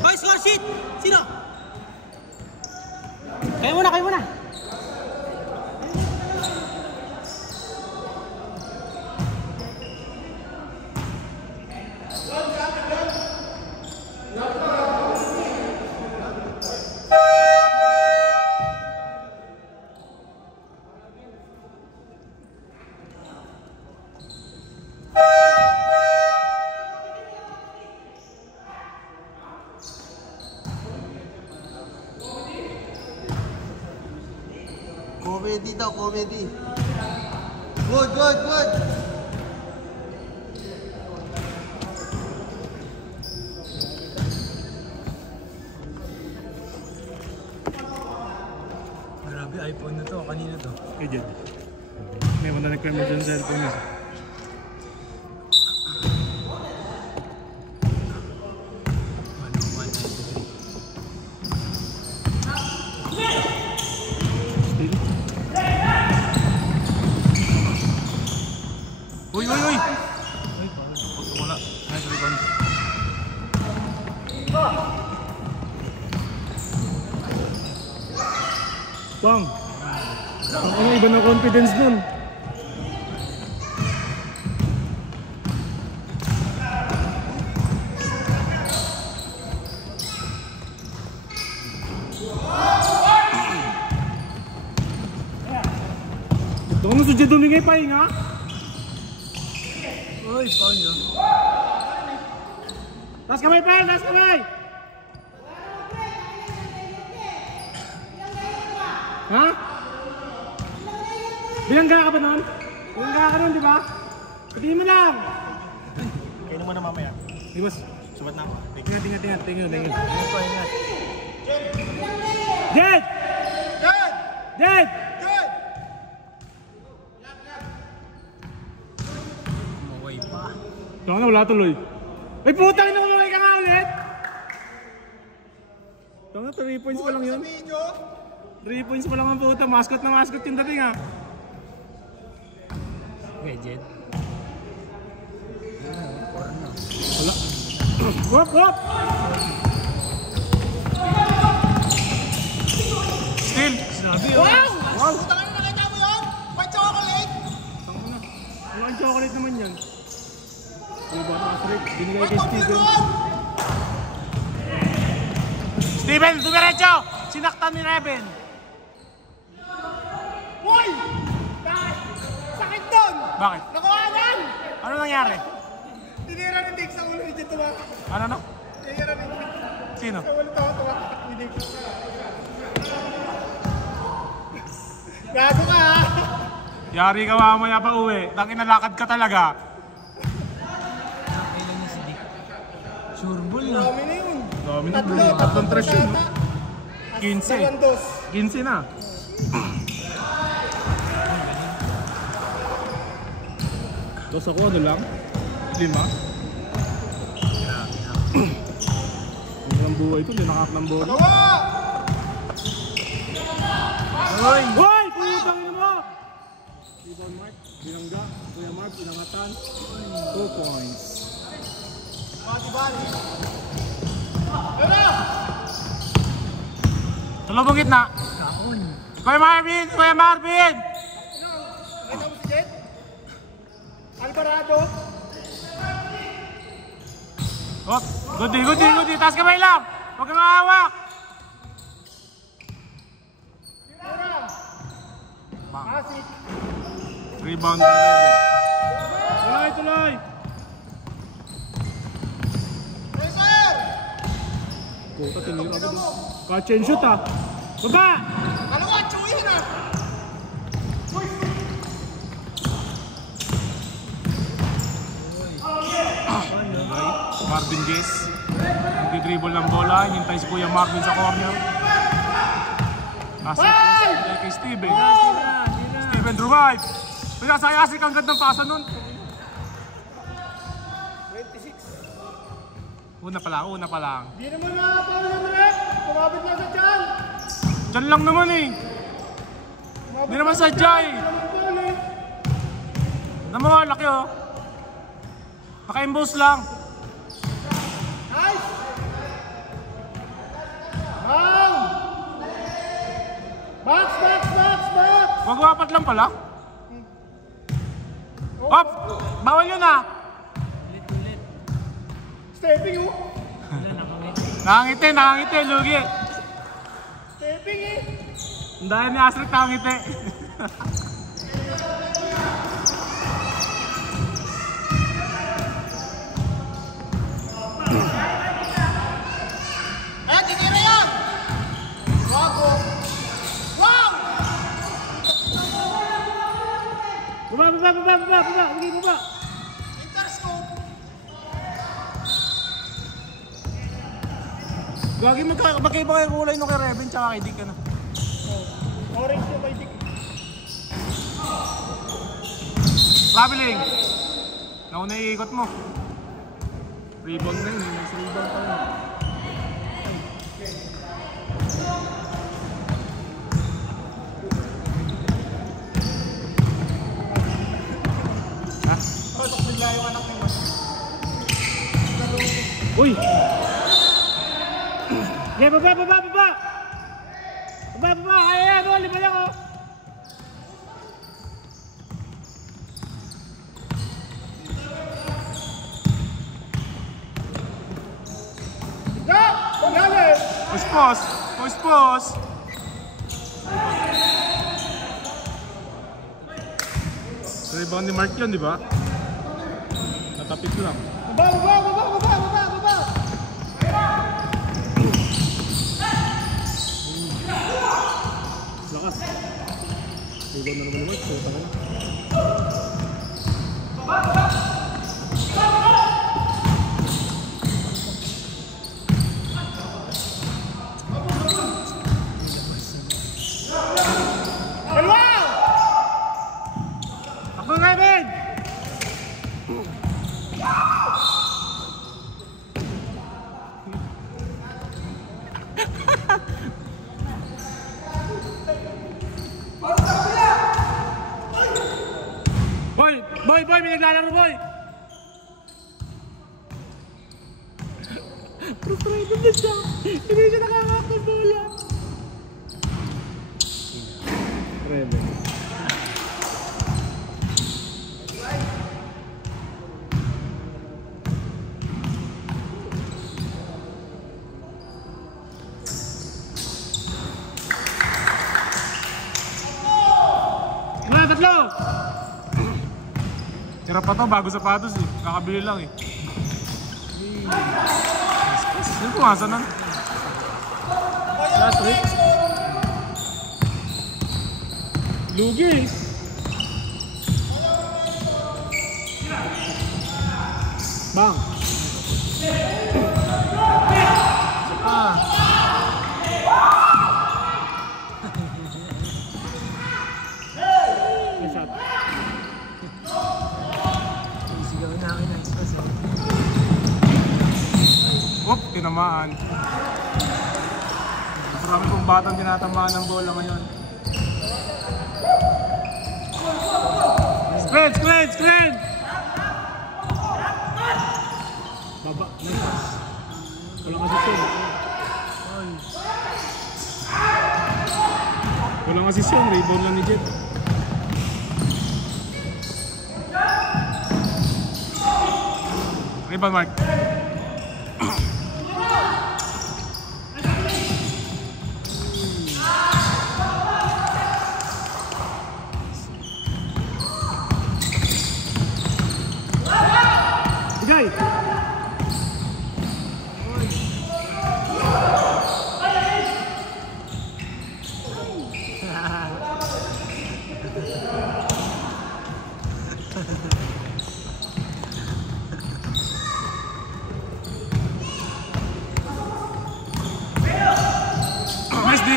Hoy, score sheet! Sino? Kayo muna, kayo muna! Comedy daw, comedy. Good, good, good. Grabe, iPhone na to. Kanina to. Kay Jed. May mga nag-comment sa cellphone niya. Uy, uy, uy! Wala. Nice rebound. Bang! Ang iba na confidence nun. Doon mo sudya dumingay pa nga. Uy, foul yun. Taas kamay pa! Taas kamay! Ha? Bilangga ka ba nun? Bilangga ka nun, di ba? Sabihin mo lang! Kayo naman na mamaya. Di ba? Subat na ako. Tingnan. Ano pa ingat? Jed! Good! Jed! Good! Maway pa. Ito na, wala tuloy. Ay putang ina, kumaway ka nga ulit! Ito na, 3 points pa lang yun. 3 points pa lang ang puta. Mascot na mascot yung dating ha. Okay, Jed. Wala. Wop, wop! Still! Sinabi yun. Wow! Puta ka na, nakita mo yun? White chocolate? Tama na. Malaking chocolate naman yan. Diba, Patrick? Binigay White kay chocolate Steven. yun? Steven, dumiretso! Sinaktan ni Reven! Uy! Sakit doon! Bakit? Nakuha yan! Ano nangyari? Tinira ni Dick sa ulo ni Jet tumakak. Ano no? Tinira ni Dick Sino? sa ulo tumakak ni Dick. Gago ka ha! Yari ka mamaya pa uwi. Tangin nalakad ka talaga. Kailan niya si Dick? Sure ball na. Dami na yun. Dami na bro. Tatlo Tatlong trash yun. no? 15. Sabandos. 15 na. Tapos ako ano lang? 5. Ang buhay ito, linakak ng bola. Dalawa! Uy! Hoy! Putang ina mo! Rebound Mark, binangga. Kuya Mark, pinangatan. 2 points. Sa lubong gitna. Kuya Marvin! Kuya Marvin! Nakita mo si Jet? Alvarado? Hop! Goody! Taas kamay lang! Huwag kang hawak! Pasik. Rebound. Tuloy! Puta, tinira agad. Catch and shoot ah. Baba! Kalawa, chuyin na! Marvin Gaze. Nagdi-dribble ng bola. Hinintay si Kuya Marvin sa corner. Kasi kay Steven. Steven drive. Pinasayasik ang gandang pasa nun. 26. Una pa lang. Di naman nakapawal ng rep. Kumabit na sa tiyan. Diyan lang naman eh. Hindi naman sadya eh. Naman, laki oh. Naka-imbos lang. Nice! Bang! Box! Magwapat lang pala. Hop! Bawal yun ah. Stepping oh! Nakangiti, lugi. Stepping eh! Ang dahil ni Asrik nakangiti. Eh, tinira yan! Wago! Wow! Baba. Interscope! Gagi magkaiba kayo kulay nung kay Reven tsaka kay Dick ano. Orange yung may Dick. Traveling. Nauna iikot mo. Rebound na yun. Mas rebound pa yun. Ha? Patok bigla yung anak ni Mas. Uy! Yeah, baba! Ayan, oh, lima lang oh. Ga! Galing! Pos. Rebound ni Mark yun, di ba? Natapik lang. Baba! Lakas. Rebound na naman ni Mark. Puta ka na. Ako nga, Ben! Boy! May naglalaro, boy! Frustrated na siya. Hindi siya nakakakot bola. Reven. Tatlo! Tira pa to, bago sapatos eh. Kakabili lang eh. Sino pumasa nun? Last week? Lugis! Bang! Nice shot. Sigaw na akin ang space. Oop, tinamaan. Marami pong batang tinatamaan ng bola ngayon. Screen! Baba, nice. Walang asisyon. Walang asisyon, rebound lang ni Jet. Rebound, Mark. Nice D.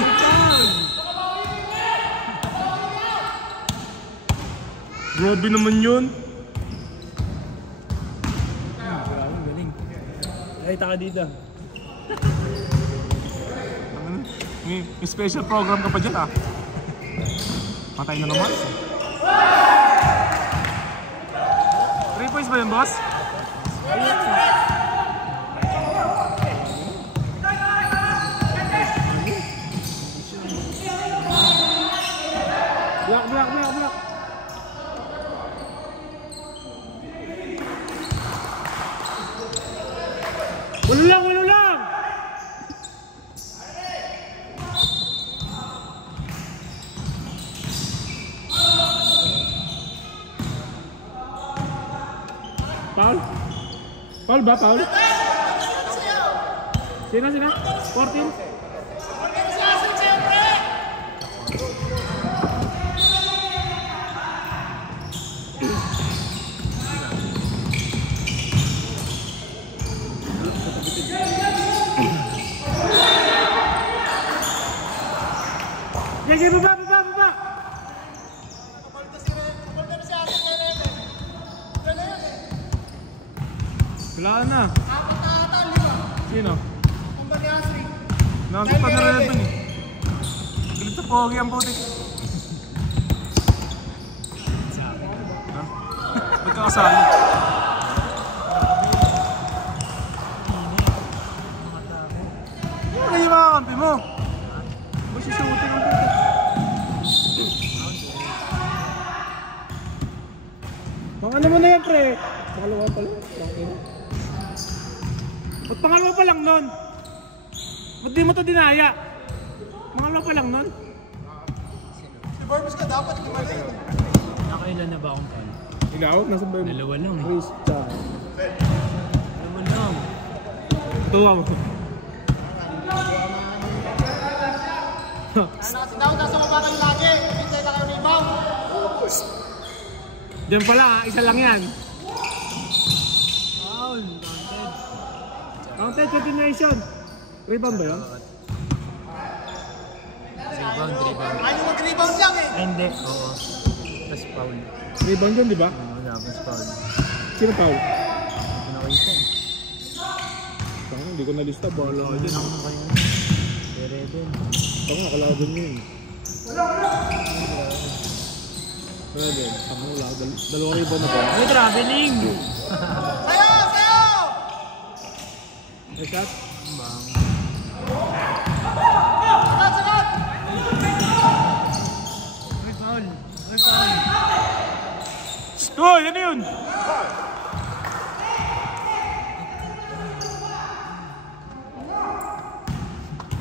Grabe naman yun. Galing. Nakita ka dito. May special program ka pa dyan ah. Patay na naman. 3 points ba yun, boss? Block. Walo lang! Foul? Foul ba? Foul? Sino? 14? Sige, baba! Wala na. Sino? Nakakit pa na rin ito eh. Galit sa pogi ang putik. Ba't ka kasali? Ano yung mga kampi mo? Ba't siya shooting ang putik? Mga ano mo na yan, pre? Pangalawa pa lang. Ba't pangalawa pa lang nun? Ba't di mo ito dinaya? Pangalawa pa lang nun? Si Barbs ka dapat lima na yun. Nakailan na ba akong pan? Ilaw? Nasa ba yun? Dalawa lang eh. Krista. Dalawa lang. Tuwa mo. Sinawag ka sa mabarang lagi. Hintay na kayo rebound. Diyan pala, isa lang yan. Foul. Counted continuation. Rebound ba yun? Rebound. Ayaw mag-rebound lang eh. Ay, hindi. Oo. Tapos foul. Rebound yun, di ba? Wala, mas foul. Sino foul? Nakita eh. Tangan, hindi ko nalista. Bala ka dyan. Ano kayo? Rebel. Tangan, nakalaban nyo eh. Rebel. Tangan, wala. Dalawang rebound na ba? Ay, traveling! Sayo! May shot? Bang. Sagat! May foul. Oh, yan yun!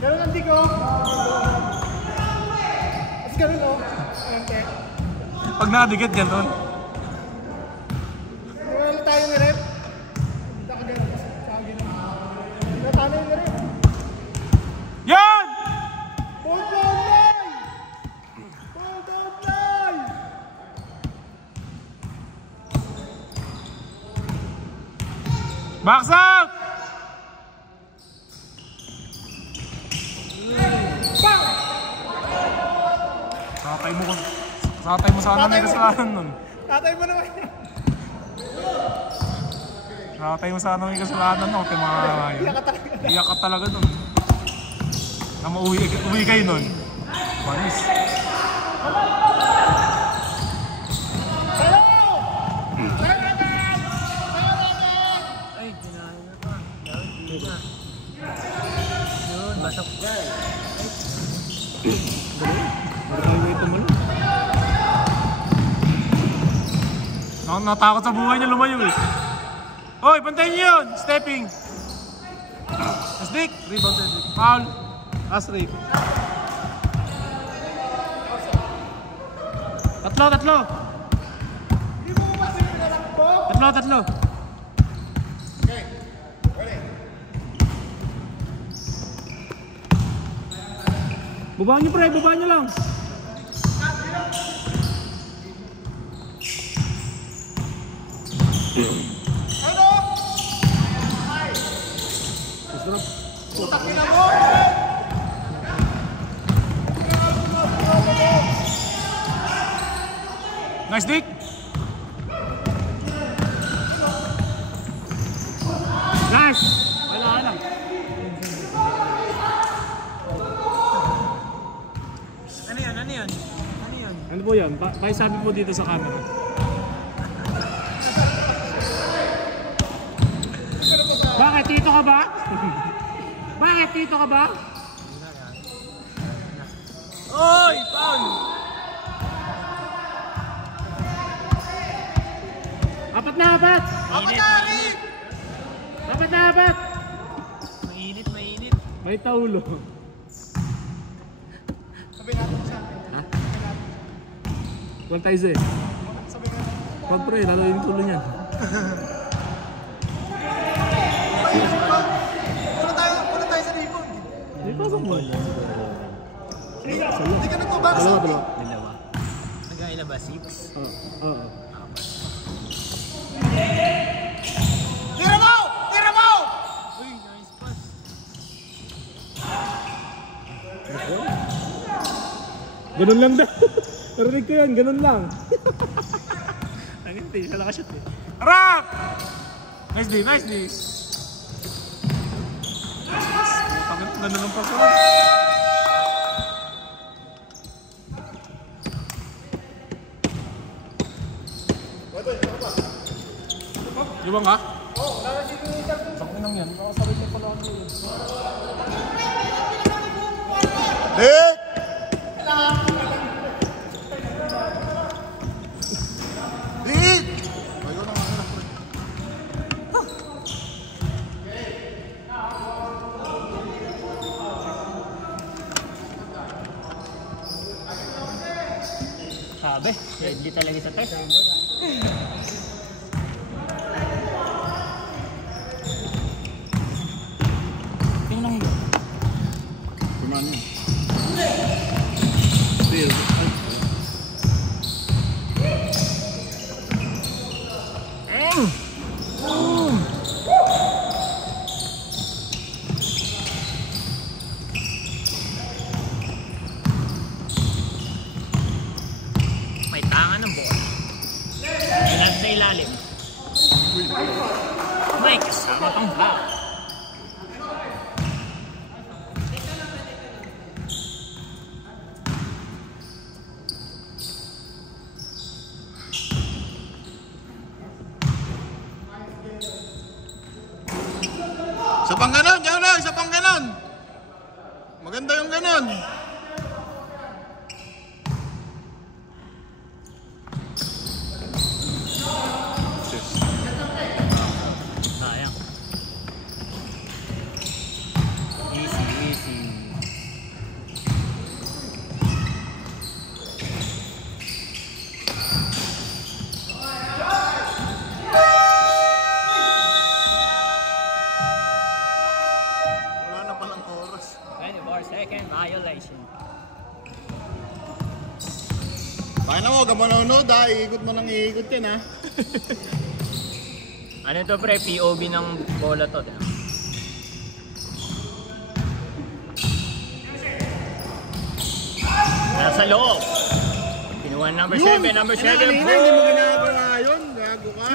Ganun ang digo. As ganun o. Pag nakadikit, gano'n. Wala tayo ng rep. Kita ka ganun. Sa akin na. Natalo yung rep. Yan! Hold down line! Box out! Satay mo sana may kasalanan nun. Tatay mo naman. Satay mo sana may kasalanan nun. Iyak ka talaga nun. Na mauwi kayo nun. Panis. Sayo! Natakot sa buhay niya lumayo eh. Hoy, bantayin niyo yun! Stepping! Asdik! Rebound sa Asdik. Foul! Asrik. Tatlo! Tatlo! Bubaan niyo pre, bubaan niyo lang. Nice Dick. Nice. Wala lang. Ano yan? Ano po yan? Pakisabi po dito sa camera. Bakit? Tito ka ba? Bakit? Tito ka ba? Oy! Foul! Apat na apat! Apat na apat! Mainit. May taulo. Sabi natin siya. Quantize eh. Pag pre, lalo yung tulo niyan. Muna tayo sa rebound. Hindi pa mo. Hindi ka nagbabago sa akin. Dalawa. Nagkailan ba? 6? Oo. Tira mo! Uy, nice pass. Ganun lang daw. Narinig ko yan, ganun lang. Hindi, siya nakashoot eh. Harap! Nice day. Ganun lang pa ko. Iwan ka? Oo, nakasito yung itar. Sakto lang yan. Nakasabit na pala ako. Dick! Dick! Ayaw na mga pre. Sabi, deadly talaga sa test. Tingnan mo. Kumain yun. Still. May tanga ng bola. Inat sa ilalim. May kasama pang foul. Isa pang ganon, diyan lang, isa pang ganon. Maganda yung ganon. Sayang. Easy. Wala na palang oras. 24-second violation. Baka na mo, manonood ha. Iikot mo lang iikot din ha. Ano to pre? POV ng bola to. Nasa loob. Kinuha number 7. Number 7. Hindi mo ginagawa yun. Gago ka.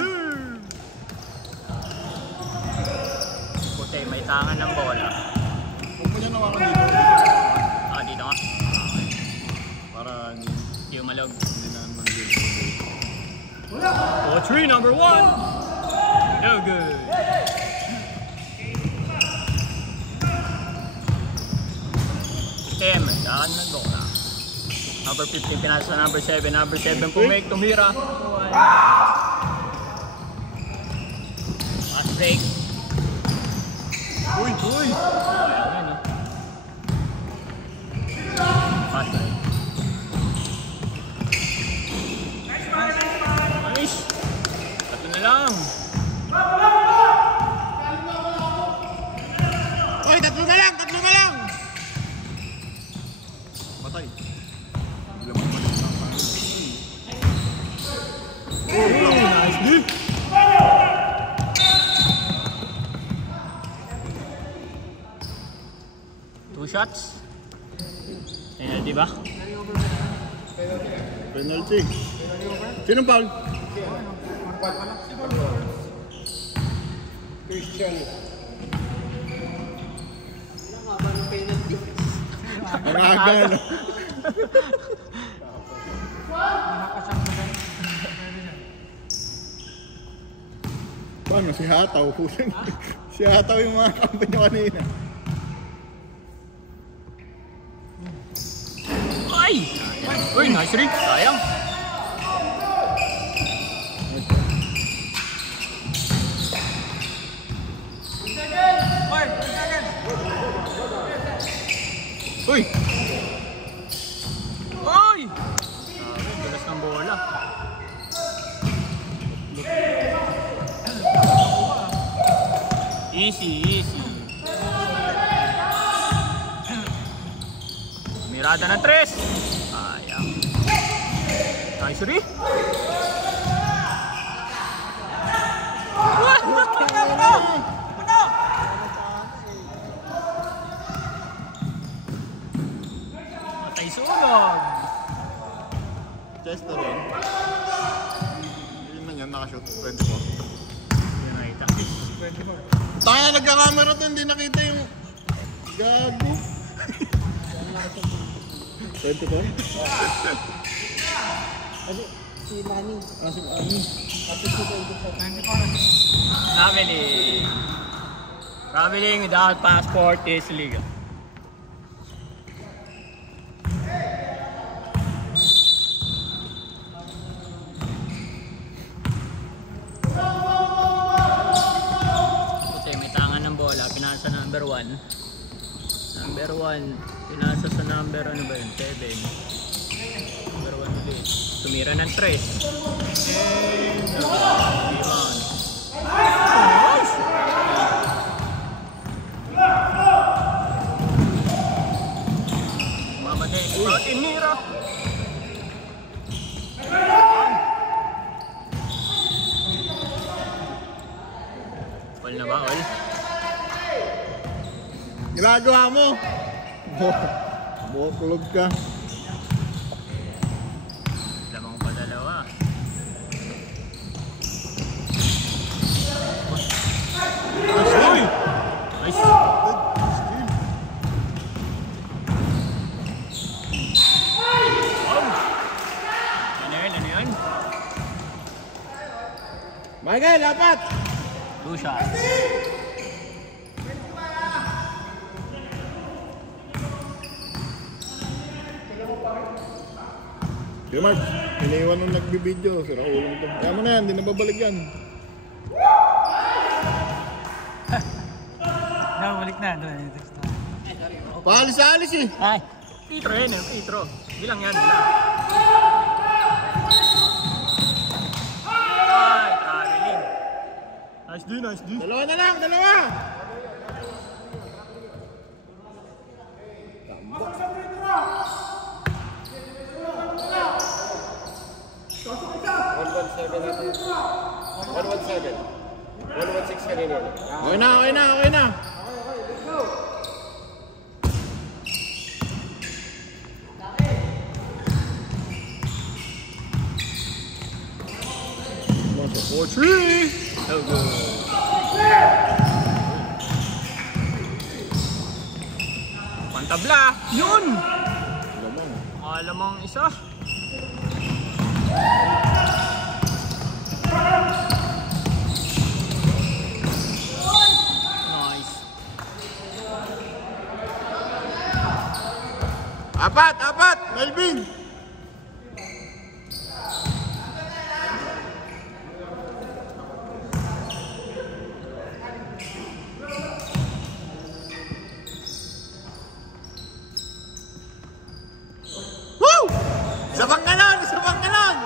Puti, may tangan ng bola. Huwag mo niya nawakan dito. Dito nga. Para Hindi umalog. hindi na naman dito. 4-3, number 1. No good. Tim, tirahan ng bola. Number 15 pinasa sa number 7. Number 7 pumake, tumira. Pass break. Uy! Ayan eh. Pass break. Nice! Tatlo na lang. Oy, tatlo na lang! Patay. Nice D! Two shots. Penalty ba? Penalty. Sinong foul? Christian. Nangaga, no? Paano? Si Hataw. Si Hataw yung mga kampi nyo kanina. Ay! Uy, nice rig. Sayang. Uy! Uy! Galas ng bola. Easy. Mirada ng 3. Sayang. Nice rig. Matay sunog. Test na rin. Yun na yan, nakashoot. 24. Yan nakita. Tayo na nagka-camera to, hindi nakita yung gago. 24? Si Manny. Si Manny. Traveling without passport is illegal. Kasi may tangan ng bola, pinasa number 1. Number 1, pinasa sa number ano ba yun? 7. Number 1 ulit. Tumira ng 3. Rebound. Mamatay. Inira. All na ba? All? Ginagawa mo! Bukulog ka. Lamang pa dalawa. Uy! Nice! Ano yun? Michael, dapat! 2 shots. Kaya Mark, iniwan nung nagbibideo. Sira ulo nito. Kaya mo na yan, hindi na babalik yan. Balik na. Paalis-alis eh! Ay! Petro yun eh, Petro. Bilang yan, bilang. Ay, traveling. Nice D. Dalawa na lang, dalawa! Okay na. Oh, 3! So good. Pantabla! Yun! Alamang isa. Nice. Apat! Melvin! Woo! Isa pang ganon! Isa pang ganon!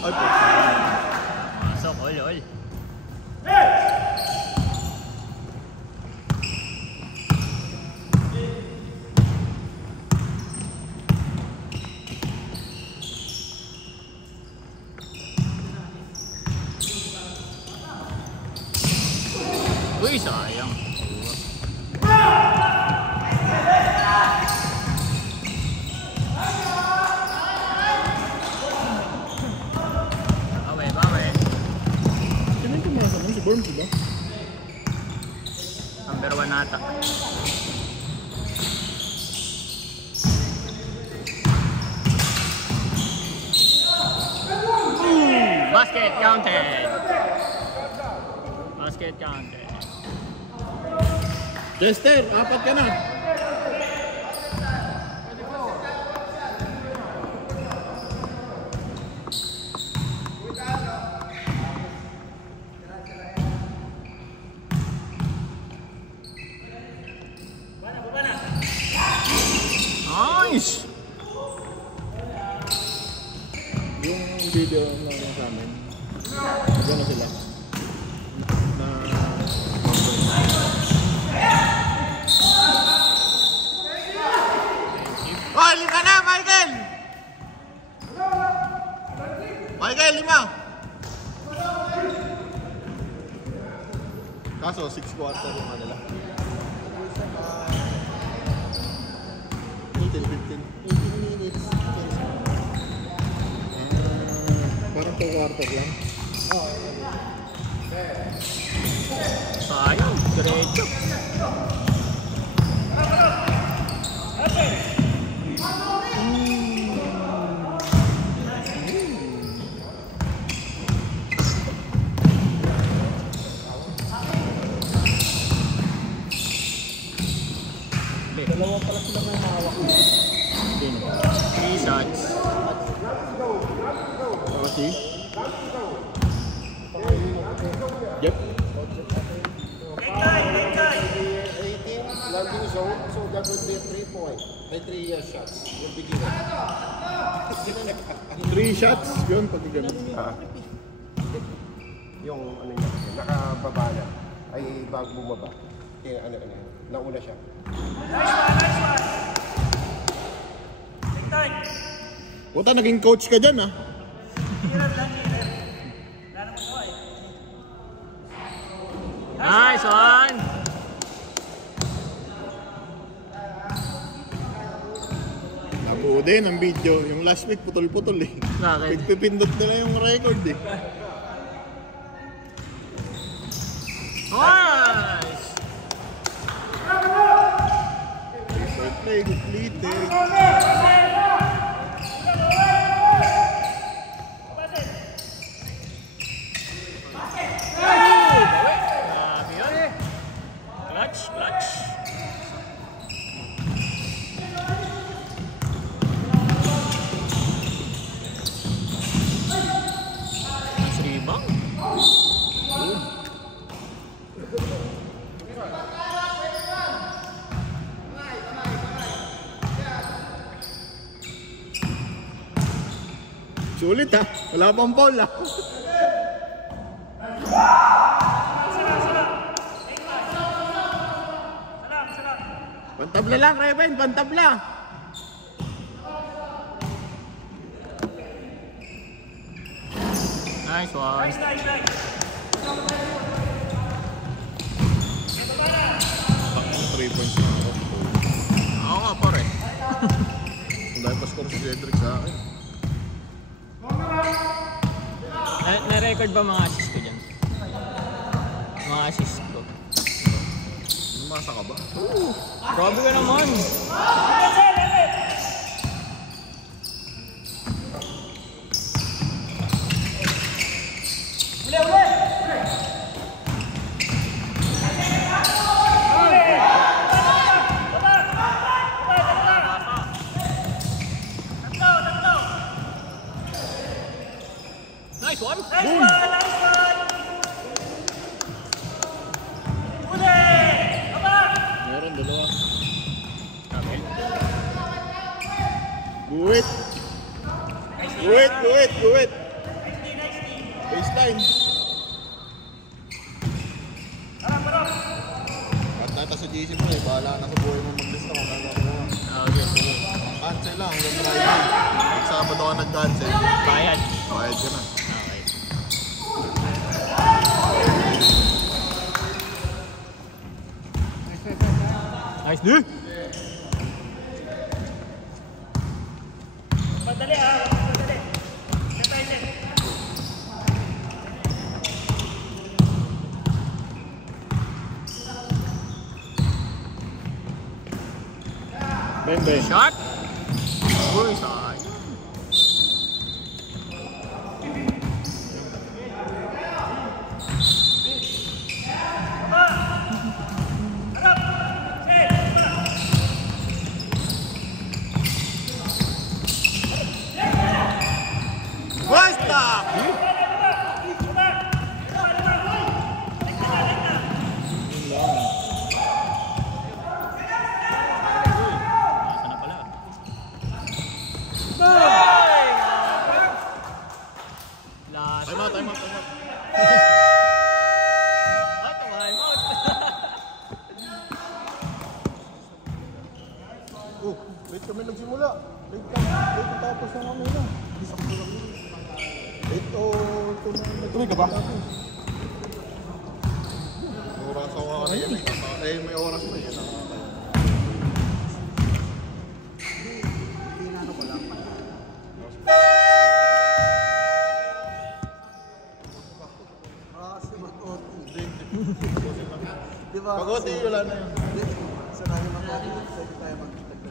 Ay po. Pasok, ol. Uy, sayang. Bawe. Sino yung tumasa mo? Si Borms ba? Number 1 nata. Basket counted. Basket counted. Jester, apat ka na. Nice! Yung video na sa amin, gano'n sila. Na... Oh, 5 na, Michael! Michael, 5! Kaso, 6 quarter yung kanila. 18 minutes. Parang 2 quarter lang. Sayang, diretso. Dalawa pala sila may hawak. 3 shots. Okay. Yep. 18, landing zone, so that would be a 3-point. May 3 shots. Yung beginning. 3 shots, yun, pag ganun. Yung ano niya, nakababa na. Ay bago bumaba. Kaya nauna siya. Puta, naging coach ka dyan, ah. Nice one! Nabuo din ang video. Yung last week, putol-putol eh. Bakit? Pagpipindot nila yung record eh. Nice! Fair play, completed. Grabe yun. Clutch. Nice rebound. Sulit ah. Wala pang foul ah. Pantabla lang, Reven. Pantabla. Nice one. Bakit 3 points na ako? Oo nga pare. Wala pa score si Cedric sa akin. Na-record ba mga assist ko dyan? Mga assist ko. Umasa ka ba? Grabe ka naman. Nice one! Meron, dalawa. Okay. Guwit! Guwit, guwit, guwit! Baseline! At nata sa GC mo eh, bahala na sa buhay mo mag-lista kung ano mo. Okay, sige. Cancel lang hanggang Friday. Pag Sabado ka nag-cancel, Bayad. bayad ka na. Okay. Nice, dude! Bembe. Shot! Uy, sayang. One stop! Nasa na pala. Last. Time out, time out, time out. Ay, time out. Oh, late kami nagsimula. Late tapos na kami na. Late o tuloy ka ba? Oras ako na yan eh. Eh, may oras na yan. Diba? Pag-OT, wala na yun. Sanay naman natin, pwede tayo magkitagdag.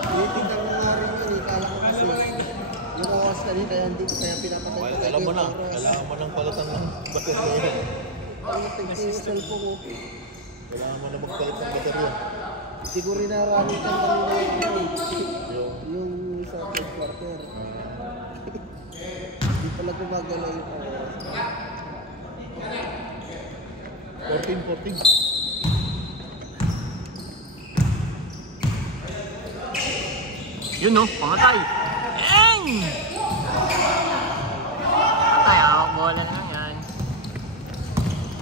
Tinitingnan mo nga rin yun, kala ko kasi yung oras na rin, kaya hindi ko kaya pinapatay. Well, alam mo na. Kailangan mo ng palitan ng baterya. Ang natigil yung cellphone ko. Kailangan mo na magpalit ng baterya. Hindi ko rin naramit ang yung sa third quarter. Hindi pala gumagalaw yung oras. 14. Yun no, pangatay. Eng! Patay, hawak bola na lang yan.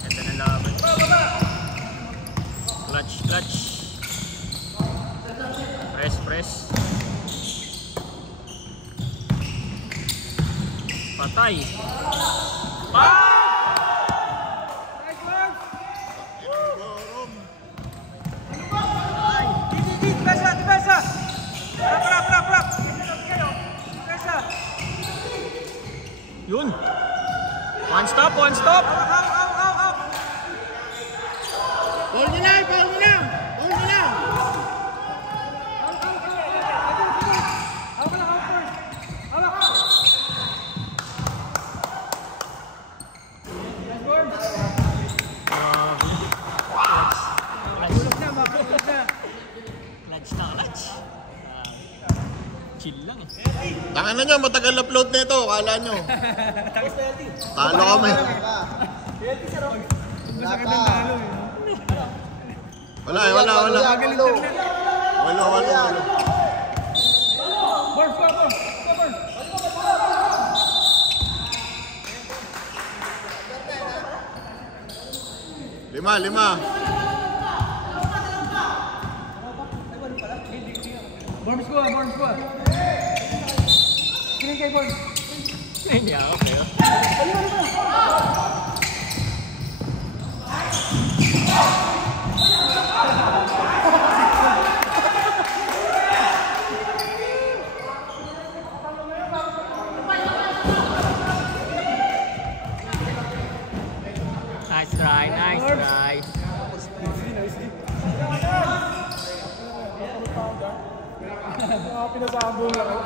Ito na laban. Clutch, clutch. Press, press. Patay. Ah! Yun. One stop, one stop. Ball nyo lang! Ball nyo lang! Ball nyo lang! Clutch na clutch. Chill lang eh. Tangan na nyo, matagal upload na ito. Kala nyo. Talo kami. Wala eh, wala. Wala. Lima. Hindi ako kayo. Nice try, nice try. Pinasabong ako.